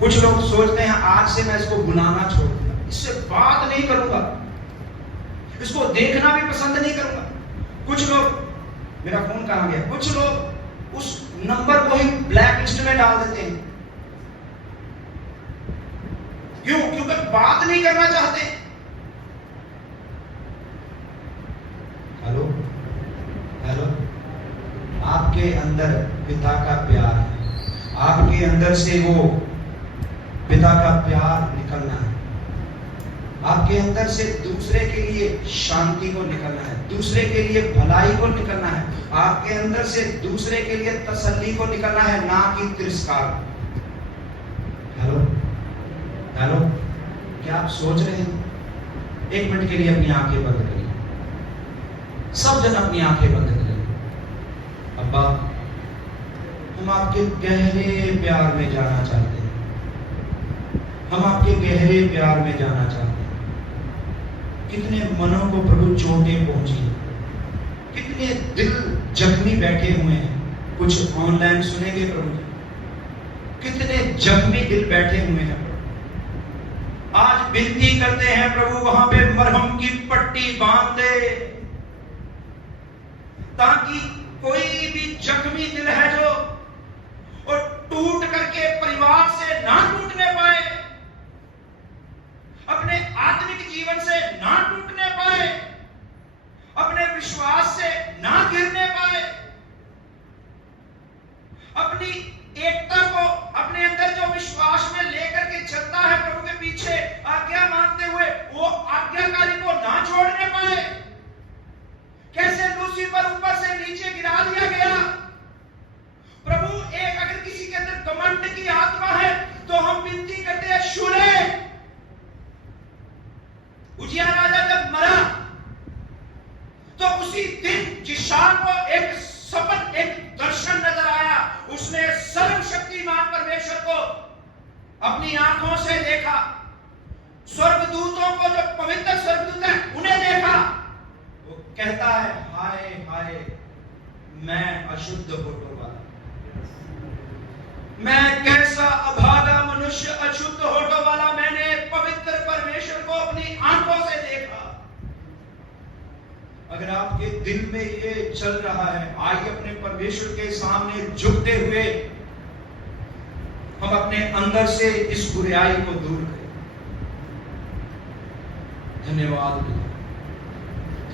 कुछ लोग सोचते हैं आज से मैं इसको बुलाना छोड़ दूंगा, इससे बात नहीं करूंगा, इसको देखना भी पसंद नहीं करूंगा। कुछ लोग, मेरा फोन कहां गया, कुछ लोग उस नंबर को ही ब्लैक लिस्ट में डाल देते हैं। क्यों? क्योंकि बात नहीं करना चाहते। हेलो हेलो, आपके अंदर पिता का प्यार है, आपके अंदर से वो पिता का प्यार निकलना है, आपके अंदर से दूसरे के लिए शांति को निकलना है, दूसरे के लिए भलाई को निकलना है, आपके अंदर से दूसरे के लिए तसल्ली को निकलना है, ना कि तिरस्कार। हेलो हेलो, क्या आप सोच रहे हैं? एक मिनट के लिए अपनी आंखें बंद करिए, सब जन अपनी आंखें बंद करिए। अब्बा, हम आपके गहरे प्यार में जाना चाहते हैं, हम आपके गहरे प्यार में जाना चाहते हैं। कितने मनों को प्रभु चोटें पहुंची, कितने दिल जख्मी बैठे हुए हैं, कुछ ऑनलाइन सुनेंगे प्रभु, कितने जख्मी दिल बैठे हुए हैं। आज विनती करते हैं प्रभु वहां पे मरहम की पट्टी बांध दे, ताकि कोई भी जख्मी दिल है जो और टूट करके परिवार से ना टूटने पाए, अपने आत्मिक जीवन से ना टूटने पाए, अपने विश्वास से ना गिरने पाए, अपनी एकता को अपने अंदर जो विश्वास में लेकर के चलता है प्रभु के पीछे आज्ञा मानते हुए, वो आज्ञाकारी को ना छोड़ने पाए। कैसे लूसीफर ऊपर से नीचे गिरा दिया गया। प्रभु एक अगर किसी के अंदर घमंड की आत्मा है तो हम विनती करते हैं शूले। उजिया राजा जब मरा तो उसी दिन जिस शाम को एक सपन, एक दर्शन नजर आया, उसने सर्वशक्तिमान परमेश्वर को अपनी आंखों से देखा, स्वर्गदूतों को, जो पवित्र स्वर्गदूत हैं उन्हें देखा। वो कहता है हाय हाय मैं अशुद्ध होठों वाला, मैं कैसा अभागा मनुष्य, अशुद्ध होठों वाला, मैंने पवित्र परमेश्वर को अपनी आंखों से देखा। अगर आपके दिल में ये चल रहा है, आइए अपने परमेश्वर के सामने झुकते हुए हम अपने अंदर से इस बुराई को दूर करें। धन्यवाद पिता,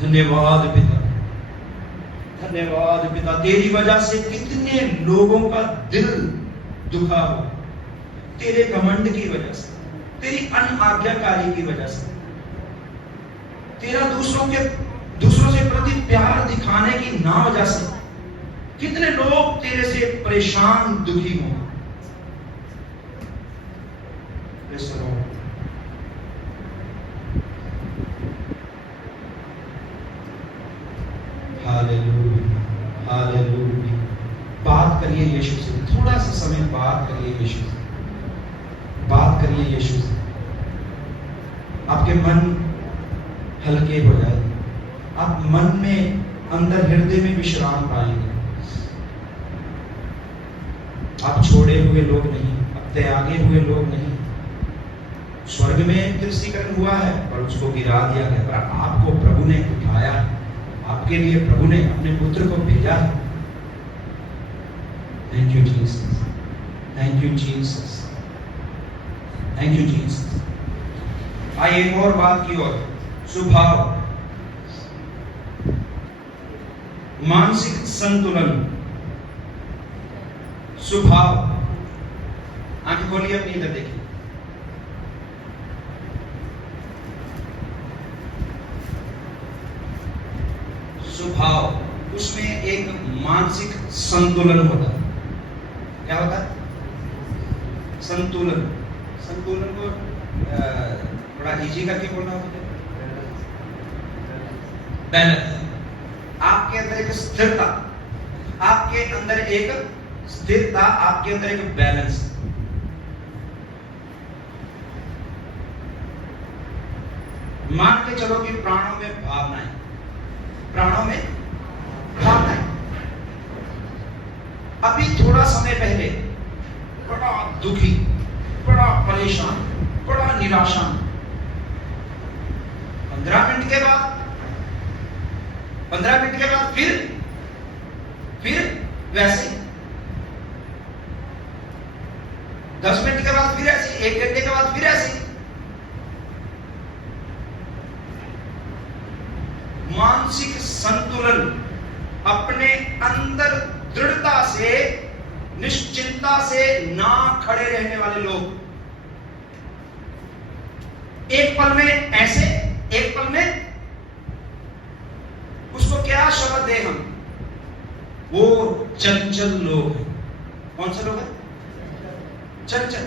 धन्यवाद पिता, धन्यवाद पिता। तेरी वजह से कितने लोगों का दिल दुखा हो, तेरे घमंड की वजह से, तेरी अनाज्ञाकारी की वजह से, तेरा दूसरों से प्रति प्यार दिखाने की ना वजह से कितने लोग तेरे से परेशान दुखी हों। Hallelujah, hallelujah. बात करिए यीशु से, थोड़ा सा समय बात करिए यीशु से, बात करिए यीशु से। आपके मन हल्के हो जाए, आप मन में, अंदर हृदय में विश्राम पाएंगे। आप छोड़े हुए लोग नहीं, आप त्यागे हुए लोग नहीं। स्वर्ग में तिरस्करण हुआ है पर उसको गिरा दिया गया, पर आपको प्रभु ने उठाया है, आपके लिए प्रभु ने अपने पुत्र को भेजा है। Thank you Jesus, thank you Jesus, thank you Jesus. आइए एक और बात की ओर, स्वभाव, मानसिक संतुलन, स्वभाव। आंख खोलिए अपनी, इधर देखिए। स्वभाव, उसमें एक मानसिक संतुलन होता है। क्या होता है? संतुलन। संतुलन को थोड़ा इजी करके बोलना होता है, बैलेंस। आपके अंदर एक स्थिरता, आपके अंदर एक स्थिरता, आपके अंदर एक बैलेंस। मान के चलो कि प्राणों में भावनाएं, प्राणों में भावनाएं। अभी थोड़ा समय पहले बड़ा दुखी, बड़ा परेशान, बड़ा निराशान, 15 मिनट के बाद 15 मिनट के बाद फिर वैसे, 10 मिनट के बाद फिर ऐसे, 1 घंटे के बाद फिर ऐसे। मानसिक संतुलन, अपने अंदर दृढ़ता से, निश्चिंतता से ना खड़े रहने वाले लोग, एक पल में ऐसे, एक पल में उसको क्या शब्द दे हम, वो चंचल लोग हैं। कौन से लोग हैं? चंचल।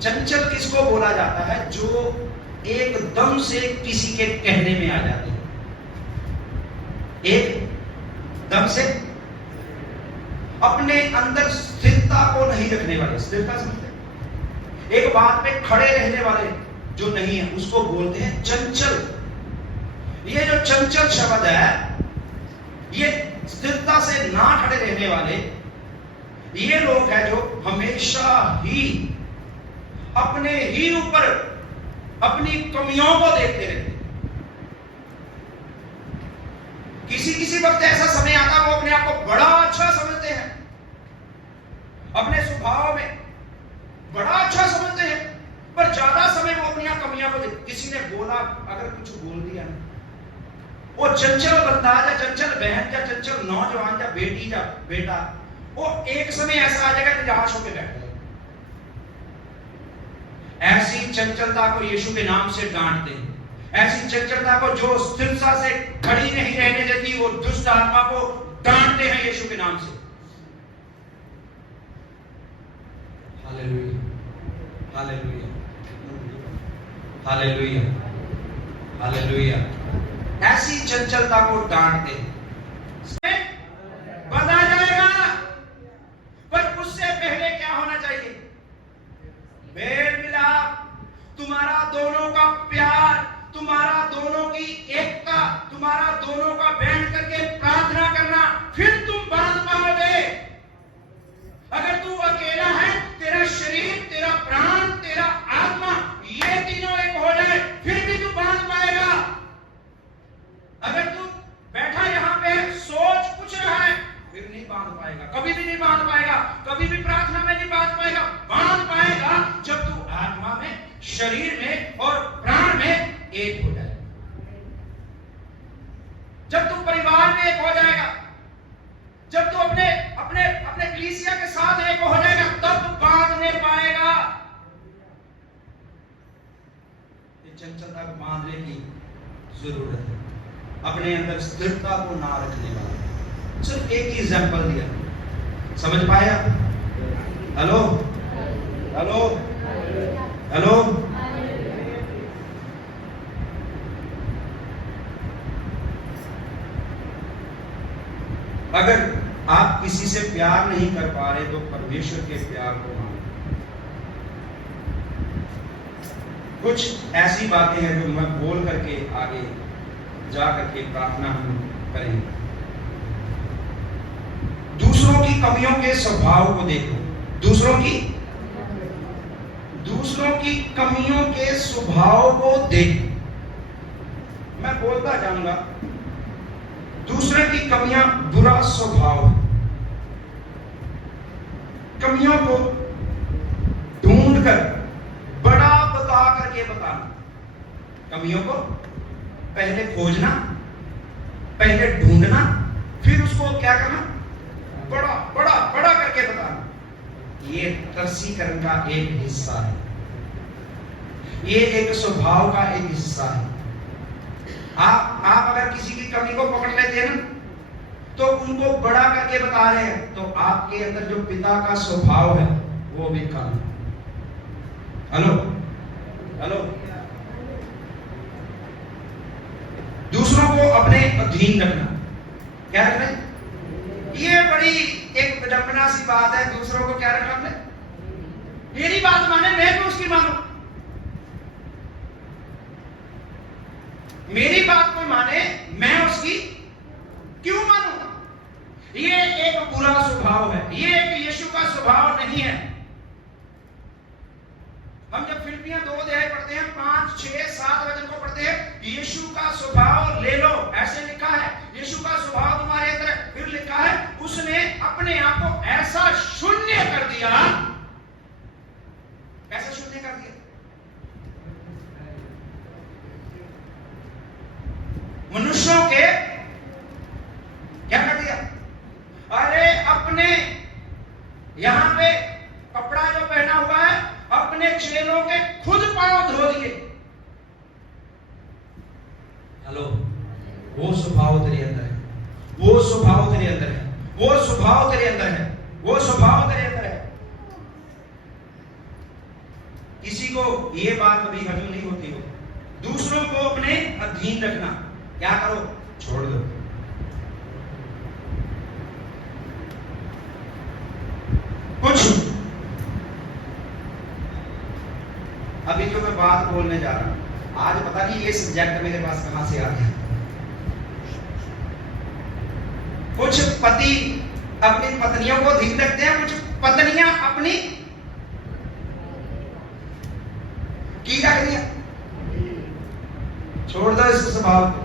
चंचल किसको बोला जाता है? जो एकदम से किसी के कहने में आ जाते हैं, एकदम से अपने अंदर स्थिरता को नहीं रखने वाले। स्थिरता समझते? एक बात पे खड़े रहने वाले जो नहीं है, उसको बोलते हैं चंचल। ये जो चंचल शब्द है, ये स्थिरता से ना खड़े रहने वाले ये लोग हैं जो हमेशा ही अपने ही ऊपर अपनी कमियों को देखते रहते। किसी किसी वक्त ऐसा समय आता है वो अपने आप को बड़ा अच्छा समझते हैं, अपने स्वभाव में बड़ा अच्छा समझते हैं, पर ज्यादा समय वो अपनी कमियां को देखते। किसी ने बोला, अगर कुछ बोल दिया ना, वो चंचल बंदा या चंचल बहन या चंचल नौजवान या बेटी या बेटा, वो एक समय ऐसा आ जाएगा निराश होकर बैठ जाएगा। ऐसी चंचलता को यीशु के नाम से डांटते हैं। ऐसी चंचलता को जो स्थिरता से खड़ी नहीं रहने देती, वो दुष्ट आत्मा को डांटते हैं यीशु के नाम से। Hallelujah, hallelujah, hallelujah, hallelujah. ऐसी चंचलता को डांटते हैं। बंद आ जाएगा, पर उससे पहले क्या होना चाहिए? मेल मिलाप, तुम्हारा दोनों का प्यार, तुम्हारा दोनों की एकता, तुम्हारा दोनों का बैठ करके प्रार्थना करना, फिर तुम बांध पाओगे। अगर तू अकेला है, तेरा शरीर, तेरा प्राण, तेरा आत्मा, ये तीनों एक हो जाए, फिर भी तू बांध पाएगा। अगर तू बैठा यहाँ पे सोच कुछ रहा है, फिर नहीं बांध पाएगा, कभी भी नहीं बांध पाएगा, कभी भी प्रार्थना में नहीं बांध पाएगा। बांध पाएगा जब तू आत्मा में, शरीर में और प्राण में एक हो जाएगा, जब तू परिवार में एक हो जाएगा, जब तू अपने अपने अपने कलीसिया के साथ एक हो जाएगा, तब बांधने पाएगा। ये चंचलता को बांधने की जरूरत है, अपने अंदर स्थिरता को ना रखने वाला। सिर्फ एक ही एग्जांपल दिया, समझ पाया? Hello, hello, hello. अगर आप किसी से प्यार नहीं कर पा रहे तो परमेश्वर के प्यार को मानो। कुछ ऐसी बातें हैं जो मैं बोल करके आगे जा करके प्रार्थना हम करेंगे। दूसरों की कमियों के स्वभाव को देखो, दूसरों की कमियों के स्वभाव को देखो। मैं बोलता जाऊंगा, दूसरे की कमियां बुरा स्वभाव है। कमियों को ढूंढकर बड़ा बता करके बताना, कमियों को पहले खोजना, पहले ढूंढना, फिर उसको क्या करना, बड़ा बड़ा बड़ा करके बताना। ये तरसीकरण का एक हिस्सा है, ये एक स्वभाव का एक हिस्सा है। आप अगर किसी की कमी को पकड़ लेते हैं ना, तो उनको बड़ा करके बता रहे हैं, तो आपके अंदर जो पिता का स्वभाव है वो भी कम है। Hello, hello. दूसरों को अपने अधीन रखना, क्या रखना है? ये बड़ी एक विडंबना सी बात है। दूसरों को क्या रखना अपने? मेरी बात माने, मैं भी उसकी मानूं। मेरी बात को माने, मैं उसकी क्यों मानूं? ये एक बुरा स्वभाव है, ये एक यीशु का स्वभाव नहीं है। हम जब फिलिपियां 2 अध्याय पढ़ते हैं, 5, 6, 7 वचन को पढ़ते हैं, यीशु का स्वभाव ले लो, ऐसे लिखा है। यीशु का स्वभाव तुम्हारे अंदर है। फिर लिखा है, उसने अपने आप को ऐसा शून्य कर दिया। कैसे शून्य कर दिया? मनुष्यों के क्या कर दिया? अरे अपने यहां पे कपड़ा जो पहना हुआ है, अपने चेलों के खुद पांव धो दिए। हेलो, वो स्वभाव तेरे अंदर है, वो स्वभाव तेरे अंदर है, वो स्वभाव तेरे अंदर है, वो स्वभाव तेरे अंदर है। किसी को ये बात कभी हजम नहीं होती हो, दूसरों को अपने अधीन रखना। क्या करो? छोड़ दो। कुछ अभी जो मैं बात बोलने जा रहा हूं, आज पता नहीं ये सब्जेक्ट मेरे पास कहां से आ गया। कुछ पति अपनी पत्नियों को अधीन रखते हैं, कुछ पत्नियां अपनी की रख दिया। छोड़ दो इस स्वभाव को।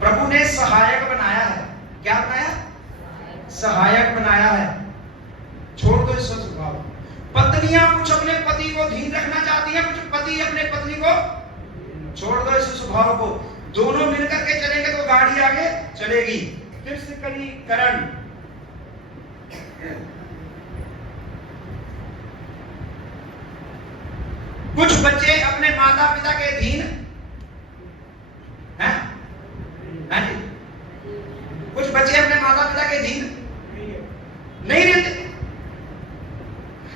प्रभु ने सहायक बनाया है। क्या बनाया? सहायक बनाया है। छोड़ दो इस स्वभाव को। पत्नियां कुछ अपने पति को अधीन रखना चाहती हैं, कुछ पति अपने पत्नी को। छोड़ दो इस स्वभाव को। दोनों मिलकर के चलेंगे तो गाड़ी आगे चलेगी। फिजिकलीकरण, कुछ बच्चे अपने माता पिता के अधीन हैं, हैं जी? कुछ बच्चे अपने माता पिता के अधीन नहीं रहते।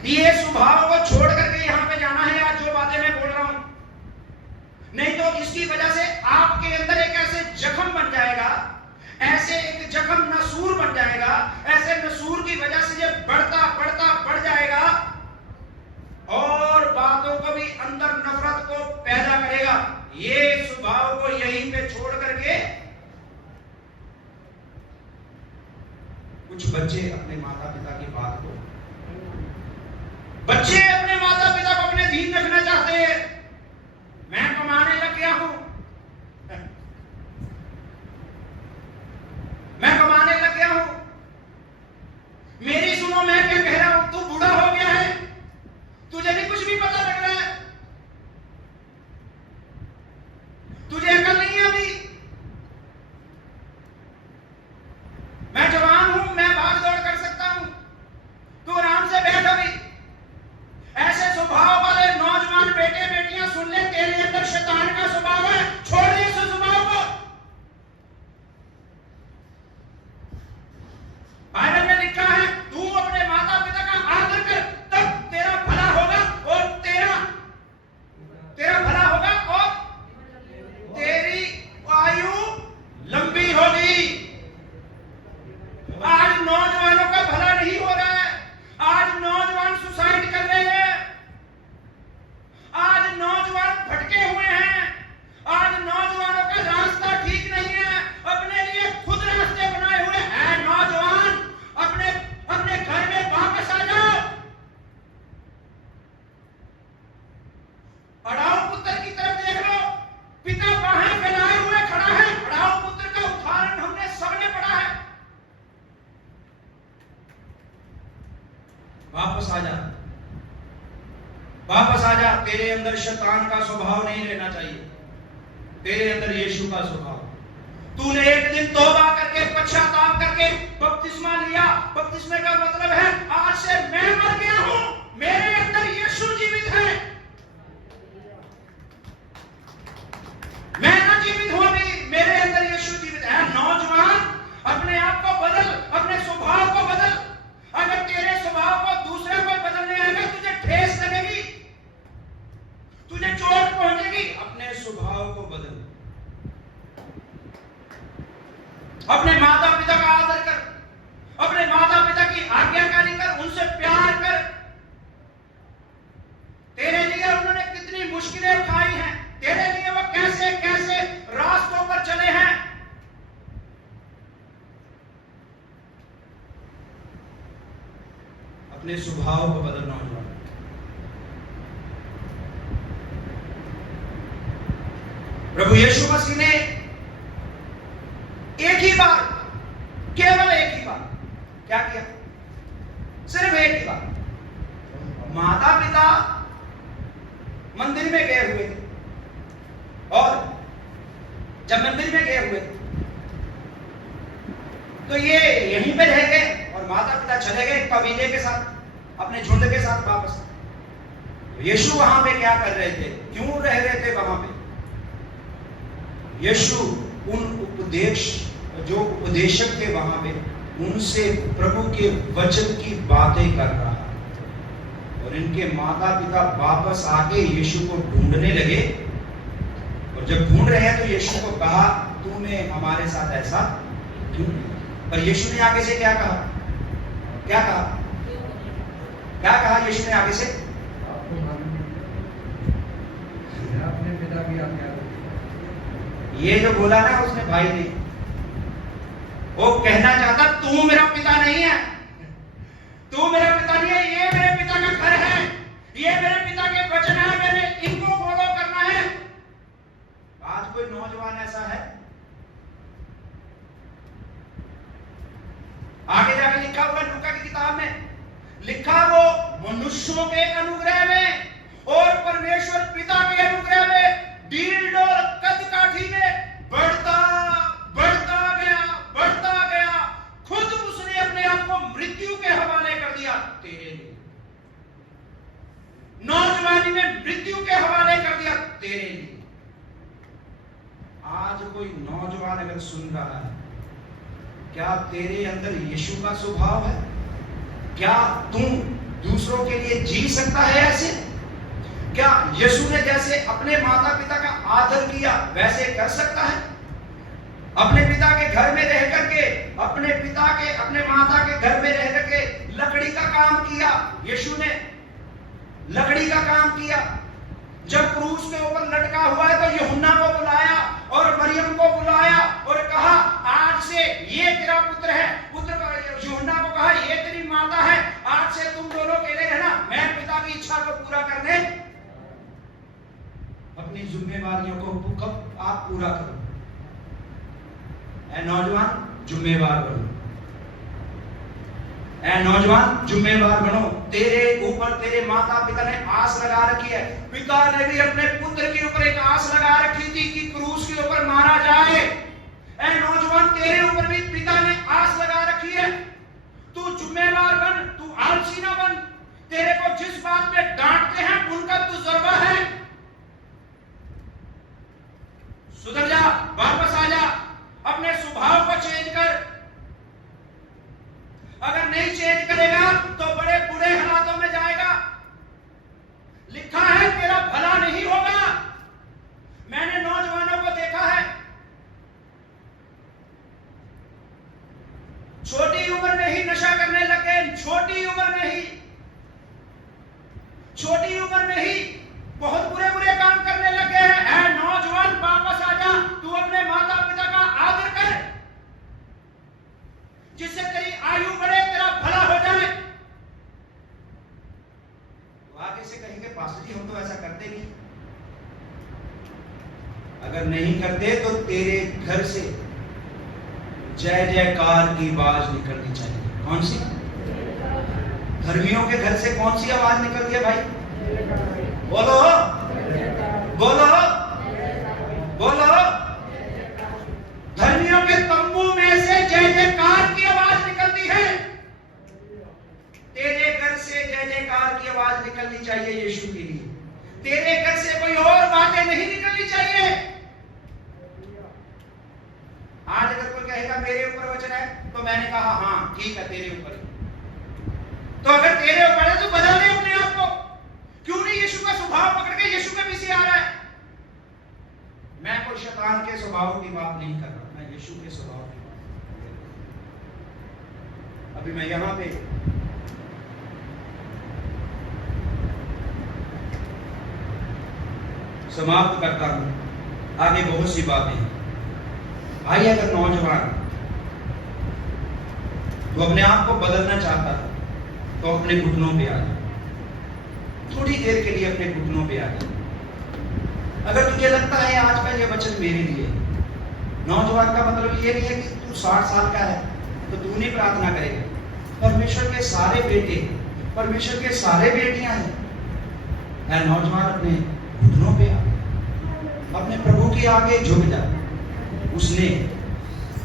ये स्वभाव को छोड़ करके यहां पे जाना है। आज जो बातें मैं बोल रहा हूं, नहीं तो इसकी वजह से आपके अंदर एक ऐसे जख्म बन जाएगा, ऐसे एक जख्म नसूर बन जाएगा, ऐसे नसूर की वजह से ये बढ़ता बढ़ता बढ़ जाएगा और बातों को भी अंदर नफरत को पैदा करेगा। ये स्वभाव को यहीं पे छोड़ करके कुछ बच्चे अपने माता पिता की बात को, बच्चे अपने माता पिता को अपने अधीन रखना चाहते हैं। मैं कमाने लग गया हूं, मैं कमाने लग गया हूं, मेरी सुनो मैं क्या कह रहा हूं। तू बूढ़ा हो गया है, तुझे भी कुछ भी पता लग रहा है, तुझे अकल नहीं है अभी। मैं जवान हूं, मैं भाग दौड़ कर सकता हूं, तू आराम से बैठ अभी। ऐसे स्वभाव वाले नौजवान बेटे बेटियां सुन ले, तेरे अंदर शैतान का स्वभाव है। छोड़ दे इस स्वभाव को। बाइबल में लिखा है, तू अपने माता पिता का आदर कर, तब तेरा भला होगा और तेरा भला होगा और तेरी आयु लंबी होगी। आज नौजवानों का भला नहीं हो रहा है। आज नौजवान सुसाइड कर रहे हैं, आज नौजवान भटके हुए हैं, आज नौजवानों का रास्ता ठीक नहीं है, अपने लिए खुद रास्ते बनाए हुए हैं। नौजवान अपने घर में वापस आ जाओ। अड़ाऊ पुत्र की तरफ देख लो, पिता बाहें फैलाए हुए खड़ा है। अड़ाऊ पुत्र का उदाहरण हमने सबने पढ़ा है। वापस आ जा, वापस आ जा। तेरे अंदर शैतान का स्वभाव नहीं रहना चाहिए, तेरे अंदर यीशु का स्वभाव। तूने एक दिन तौबा करके पश्चाताप करके बपतिस्मा लिया। बपतिस्मे का मतलब है आज से मैं मर गया हूं, मेरे अंदर यीशु जीवित है। मैं ना जीवित हूं अभी, मेरे अंदर यीशु जीवित है। नौजवान अपने आप को बदल, अपने स्वभाव को बदल। अगर तेरे स्वभाव को दूसरा कोई बदलने आएगा, तुझे ठेस लगेगी, तुझे चोट पहुंचेगी। अपने स्वभाव को बदल, अपने माता पिता का आदर कर, अपने माता पिता की आज्ञाकारी कर, उनसे प्यार कर। तेरे लिए उन्होंने कितनी मुश्किलें उठाई हैं, तेरे लिए वो कैसे कैसे रास्तों पर चले हैं। अपने स्वभाव को बदलना होगा। प्रभु यीशु मसीह ने एक ही बार, केवल एक ही बार क्या किया? सिर्फ एक ही बार। माता पिता मंदिर में गए हुए थे, और जब मंदिर में गए हुए थे तो ये यहीं पे रह गए और माता पिता चले गए कबीले के साथ, अपने झुंड के साथ वापस। तो यीशु वहां पे क्या कर रहे थे, क्यों रह रहे थे वहां पे? यीशु जो उपदेशक थे वहां पे, उनसे प्रभु के वचन की बातें कर रहा है। और इनके माता पिता वापस आके यीशु को ढूंढने लगे, और जब ढूंढ रहे हैं तो यीशु को कहा, तूने हमारे साथ ऐसा क्यों किया? पर यीशु ने आगे से क्या कहा? क्या कहा? क्या कहा यीशु ने आगे से? अपने पिता की आज्ञा। ये जो बोला ना उसने भाई ने, वो कहना चाहता तू मेरा पिता नहीं है, तू मेरा पिता नहीं है, ये मेरे पिता का घर है, ये मेरे पिता के वचन है, मैंने इनको फॉलो करना है। आज कोई नौजवान ऐसा है? आगे जाके लिखा हुआ लूका की किताब में, लिखा वो मनुष्यों के अनुग्रह में और परमेश्वर पिता के अनुग्रह में डील डोल कद काठी में बढ़ता बढ़ता गया। खुद उसने अपने आप को मृत्यु के हवाले कर दिया तेरे लिए, नौजवानी में मृत्यु के हवाले कर दिया तेरे लिए। आज कोई नौजवान अगर सुन रहा है, क्या तेरे अंदर यीशु का स्वभाव है? क्या तू दूसरों के लिए जी सकता है ऐसे? क्या यीशु ने जैसे अपने माता पिता का आदर किया वैसे कर सकता है? अपने पिता के घर में रह करके, अपने माता के घर में रह करके लकड़ी का काम किया। यीशु ने लकड़ी का काम किया। जब क्रूस के ऊपर लटका हुआ है तो यूहन्ना को बुलाया और मरियम को बुलाया और कहा आज से ये तेरा पुत्र है। यूहन्ना को कहा ये तेरी माता है, आज से तुम दोनों अकेले रहना, मैं पिता की इच्छा को पूरा करने अपनी जिम्मेवारियों को कब आप पूरा करो। ऐ नौजवान जिम्मेवार बनो, ऐ नौजवान जिम्मेवार बनो। तेरे ऊपर तेरे माता पिता ने आस लगा रखी है। पिता ने भी अपने पुत्र के ऊपर एक आस लगा रखी थी कि क्रूस के ऊपर मारा जाए। ऐ नौजवान तेरे ऊपर भी पिता ने आस लगा रखी है। तू जिम्मेवार बन, तू आलसी ना बन। तेरे को जिस बात पे डांटते हैं उनका तू जरबा है। सुधर जा, वापस आ जा, अपने स्वभाव को चेंज कर। अगर नहीं चेंज करेगा तो बड़े बुरे हालातों में जाएगा। लिखा है तेरा भला नहीं होगा। मैंने नौजवानों को देखा है, छोटी उम्र में ही नशा करने लग गए, छोटी उम्र में ही बहुत बुरे बुरे काम करने लग गए हैं। ऐ नौजवान वापस आ जा, तू अपने माता पिता का आदर कर, जिससे तेरी आयु बढ़े, तेरा भला हो जाए। तो आगे से कहेंगे पास्टर जी हम तो ऐसा करते नहीं। अगर नहीं करते तो तेरे घर से जय जयकार की आवाज निकलनी चाहिए। कौन सी? धर्मियों के घर से कौन सी आवाज निकलती है भाई? बोलो बोलो बोलो। धर्मियों के तंबू में से जय जयकार की आवाज निकलती है। तेरे घर से जय जयकार की आवाज निकलनी चाहिए यीशु के लिए। तेरे घर से कोई और बातें नहीं निकलनी चाहिए। आज अगर कोई कहेगा मेरे ऊपर वचन है तो मैंने कहा हाँ ठीक है तेरे ऊपर ही। तो अगर तेरे ऊपर है तो बदल दे अपने आप को। क्यों नहीं यीशु का स्वभाव पकड़ के यीशु के पीछे आ रहा है? मैं कोई शैतान के स्वभाव की बात नहीं कर रहा, मैं यीशु के स्वभाव की बात कर रहा। अभी मैं यहां पे समाप्त करता हूं। आगे बहुत सी बातें हैं। भाई अगर नौजवान तो अपने आप को बदलना चाहता है तो अपने घुटनों पे आ जा, थोड़ी देर के लिए अपने घुटनों पे आ जा। अगर तुझे लगता है आज का ये वचन मेरे लिए, नौजवान का मतलब ये नहीं है कि तू 60 साल का है तो तू नहीं प्रार्थना करेगा। परमेश्वर के सारे बेटे, परमेश्वर के सारे बेटियां हैं। नौजवान अपने घुटनों पे आ, अपने प्रभु के आगे झुक जा। उसने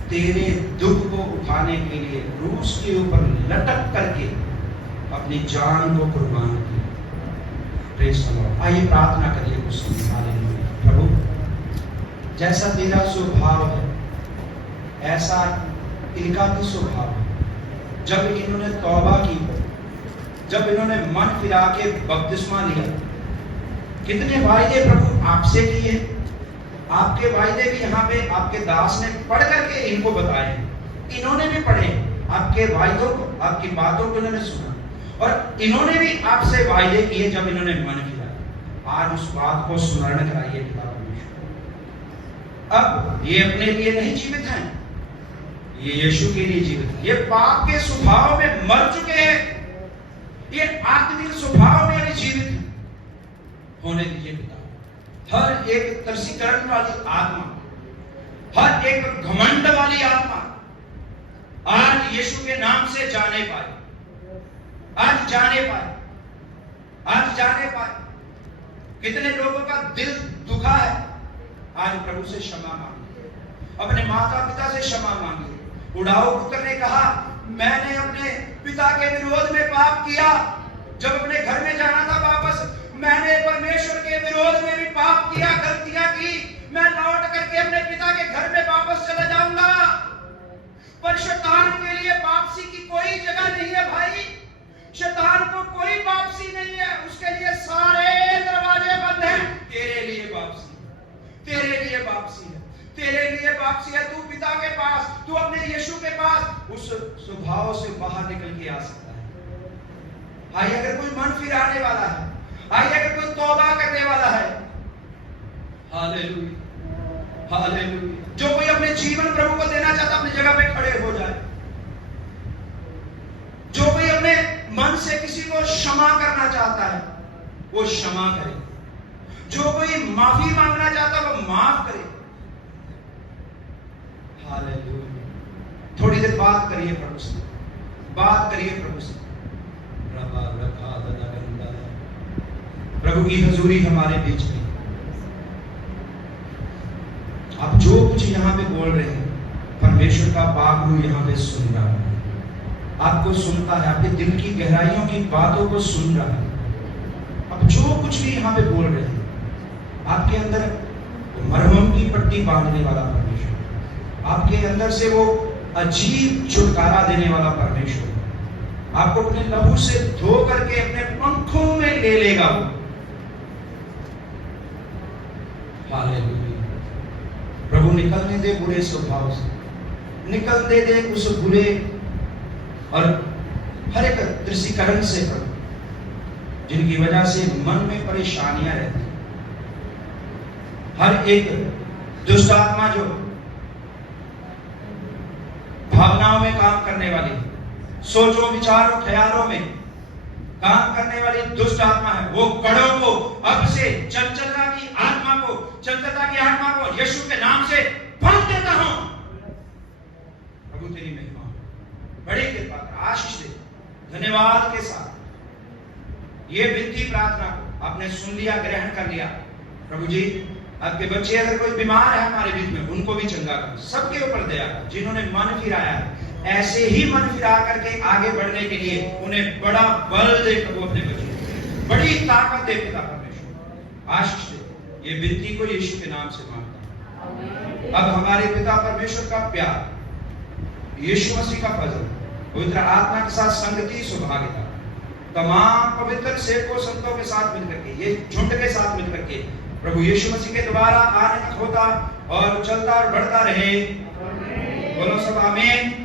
तेरे दुख को उठाने के लिए क्रूस के ऊपर लटक करके अपनी जान को कुर्बान किया। Praise the Lord. आइए प्रार्थना करिए कुछ समय। हालेलुया। प्रभु जैसा तेरा स्वभाव है ऐसा इनका भी स्वभाव है। जब इन्होंने तौबा की, जब इन्होंने मन फिरा के बपतिस्मा लिया, कितने वायदे प्रभु आपसे किए। आपके वायदे भी यहाँ पे आपके दास ने पढ़ करके इनको बताए। इन्होंने भी पढ़े आपके वायदों को, आपकी बातों को इन्होंने सुना और इन्होंने भी आपसे वायदे किए जब इन्होंने मन किया। आज उस बात को स्मरण कराइए पिता परमेश्वर। अब ये अपने लिए नहीं जीवित हैं, ये यीशु के लिए जीवित है। ये पाप के स्वभाव में मर चुके हैं, ये आत्मिक स्वभाव में अभी जीवित है। होने दीजिए पिता। हर एक तरसीकरण वाली आत्मा, हर एक घमंड वाली आत्मा आज यीशु के नाम से जाने पाए, आज जाने पाए, आज जाने पाए। कितने लोगों का दिल दुखा है, आज प्रभु से क्षमा मांगिए, अपने माता पिता से क्षमा मांगिए। उड़ाऊ पुत्र ने कहा, मैंने अपने पिता के विरोध में पाप किया। जब अपने घर में जाना था वापस, मैंने परमेश्वर के विरोध में भी पाप किया, गलतियां की। मैं लौट करके अपने पिता के घर में वापस चला जाऊंगा। पर शैतान के लिए वापसी की कोई जगह नहीं है भाई। शैतान को कोई वापसी नहीं है, उसके लिए सारे दरवाजे बंद हैं। तेरे लिए वापसी, तेरे लिए वापसी है, तेरे लिए वापसी है। तू पिता के पास, तू अपने यीशु के पास उस स्वभाव से बाहर निकल के आ सकता है। आइए, अगर कोई मन फिराने वाला है, आइए अगर कोई तौबा करने वाला है, हालेलुया, हालेलुया। जो कोई अपने जीवन प्रभु को देना चाहता, अपनी जगह पे खड़े हो जाए। जो कोई अपने मन से किसी को क्षमा करना चाहता है, वो क्षमा करे। जो कोई माफी मांगना चाहता है, वो माफ करे। हालेलुया। थोड़ी देर बात करिए प्रभु से, बात करिए प्रभु से। प्रभु की हजूरी हमारे बीच में। आप जो कुछ यहाँ पे बोल रहे हैं, परमेश्वर का बागरू यहाँ पे सुन रहा है, आपको सुनता है, आपके दिल की गहराइयों की बातों को सुन रहा है। आप जो कुछ भी यहाँ पे बोल रहे हैं, आपके अंदर मरहम की पट्टी बांधने वाला परमेश्वर, आपके अंदर से वो अजीब छुटकारा देने वाला परमेश्वर आपको अपने लहू से धो करके अपने पंखों में ले लेगा। हालेलुया। प्रभु निकलने दे बुरे स्वभाव से, निकलने दे उस बुरे और हर एक दृष्टिकरण से प्रभु, जिनकी वजह से मन में परेशानियां रहती, हर एक दुष्ट आत्मा जो भावनाओं में काम करने वाली, सोचों विचारों ख्यालों में काम करने वाली दुष्ट आत्मा है, वो कड़ों को अब से चंचलता की आत्मा को, चंचलता की आत्मा को यीशु के नाम से बांध देता हूं। प्रभु तेरी महिमा, बड़ी कृपा कर, आशीष दे। धन्यवाद के साथ ये विनती प्रार्थना को आपने सुन लिया, ग्रहण कर लिया। प्रभु जी, आपके बच्चे अगर कोई बीमार है हमारे बीच में, उनको भी चंगा करो। सबके ऊपर दया करो। जिन्होंने मन फिराया है, ऐसे ही मन फिरा करके आगे बढ़ने के लिए उन्हें बड़ा बल दे प्रभु, अपने बच्चों बड़ी ताकत दे पिता परमेश्वर, आशीष दे। ये विनती को यीशु के नाम से मांगता हूं। अब हमारे पिता परमेश्वर का प्यार, यीशु मसीह का फजल, पवित्र आत्मा के साथ संगति, सौभाग्यता, तमाम पवित्र सेवकों संतों के साथ मिलकर के, ये झुंड के साथ मिलकर के प्रभु यीशु मसीह के दोबारा आने तक होता और चलता और बढ़ता रहे। बोलो सब आमीन।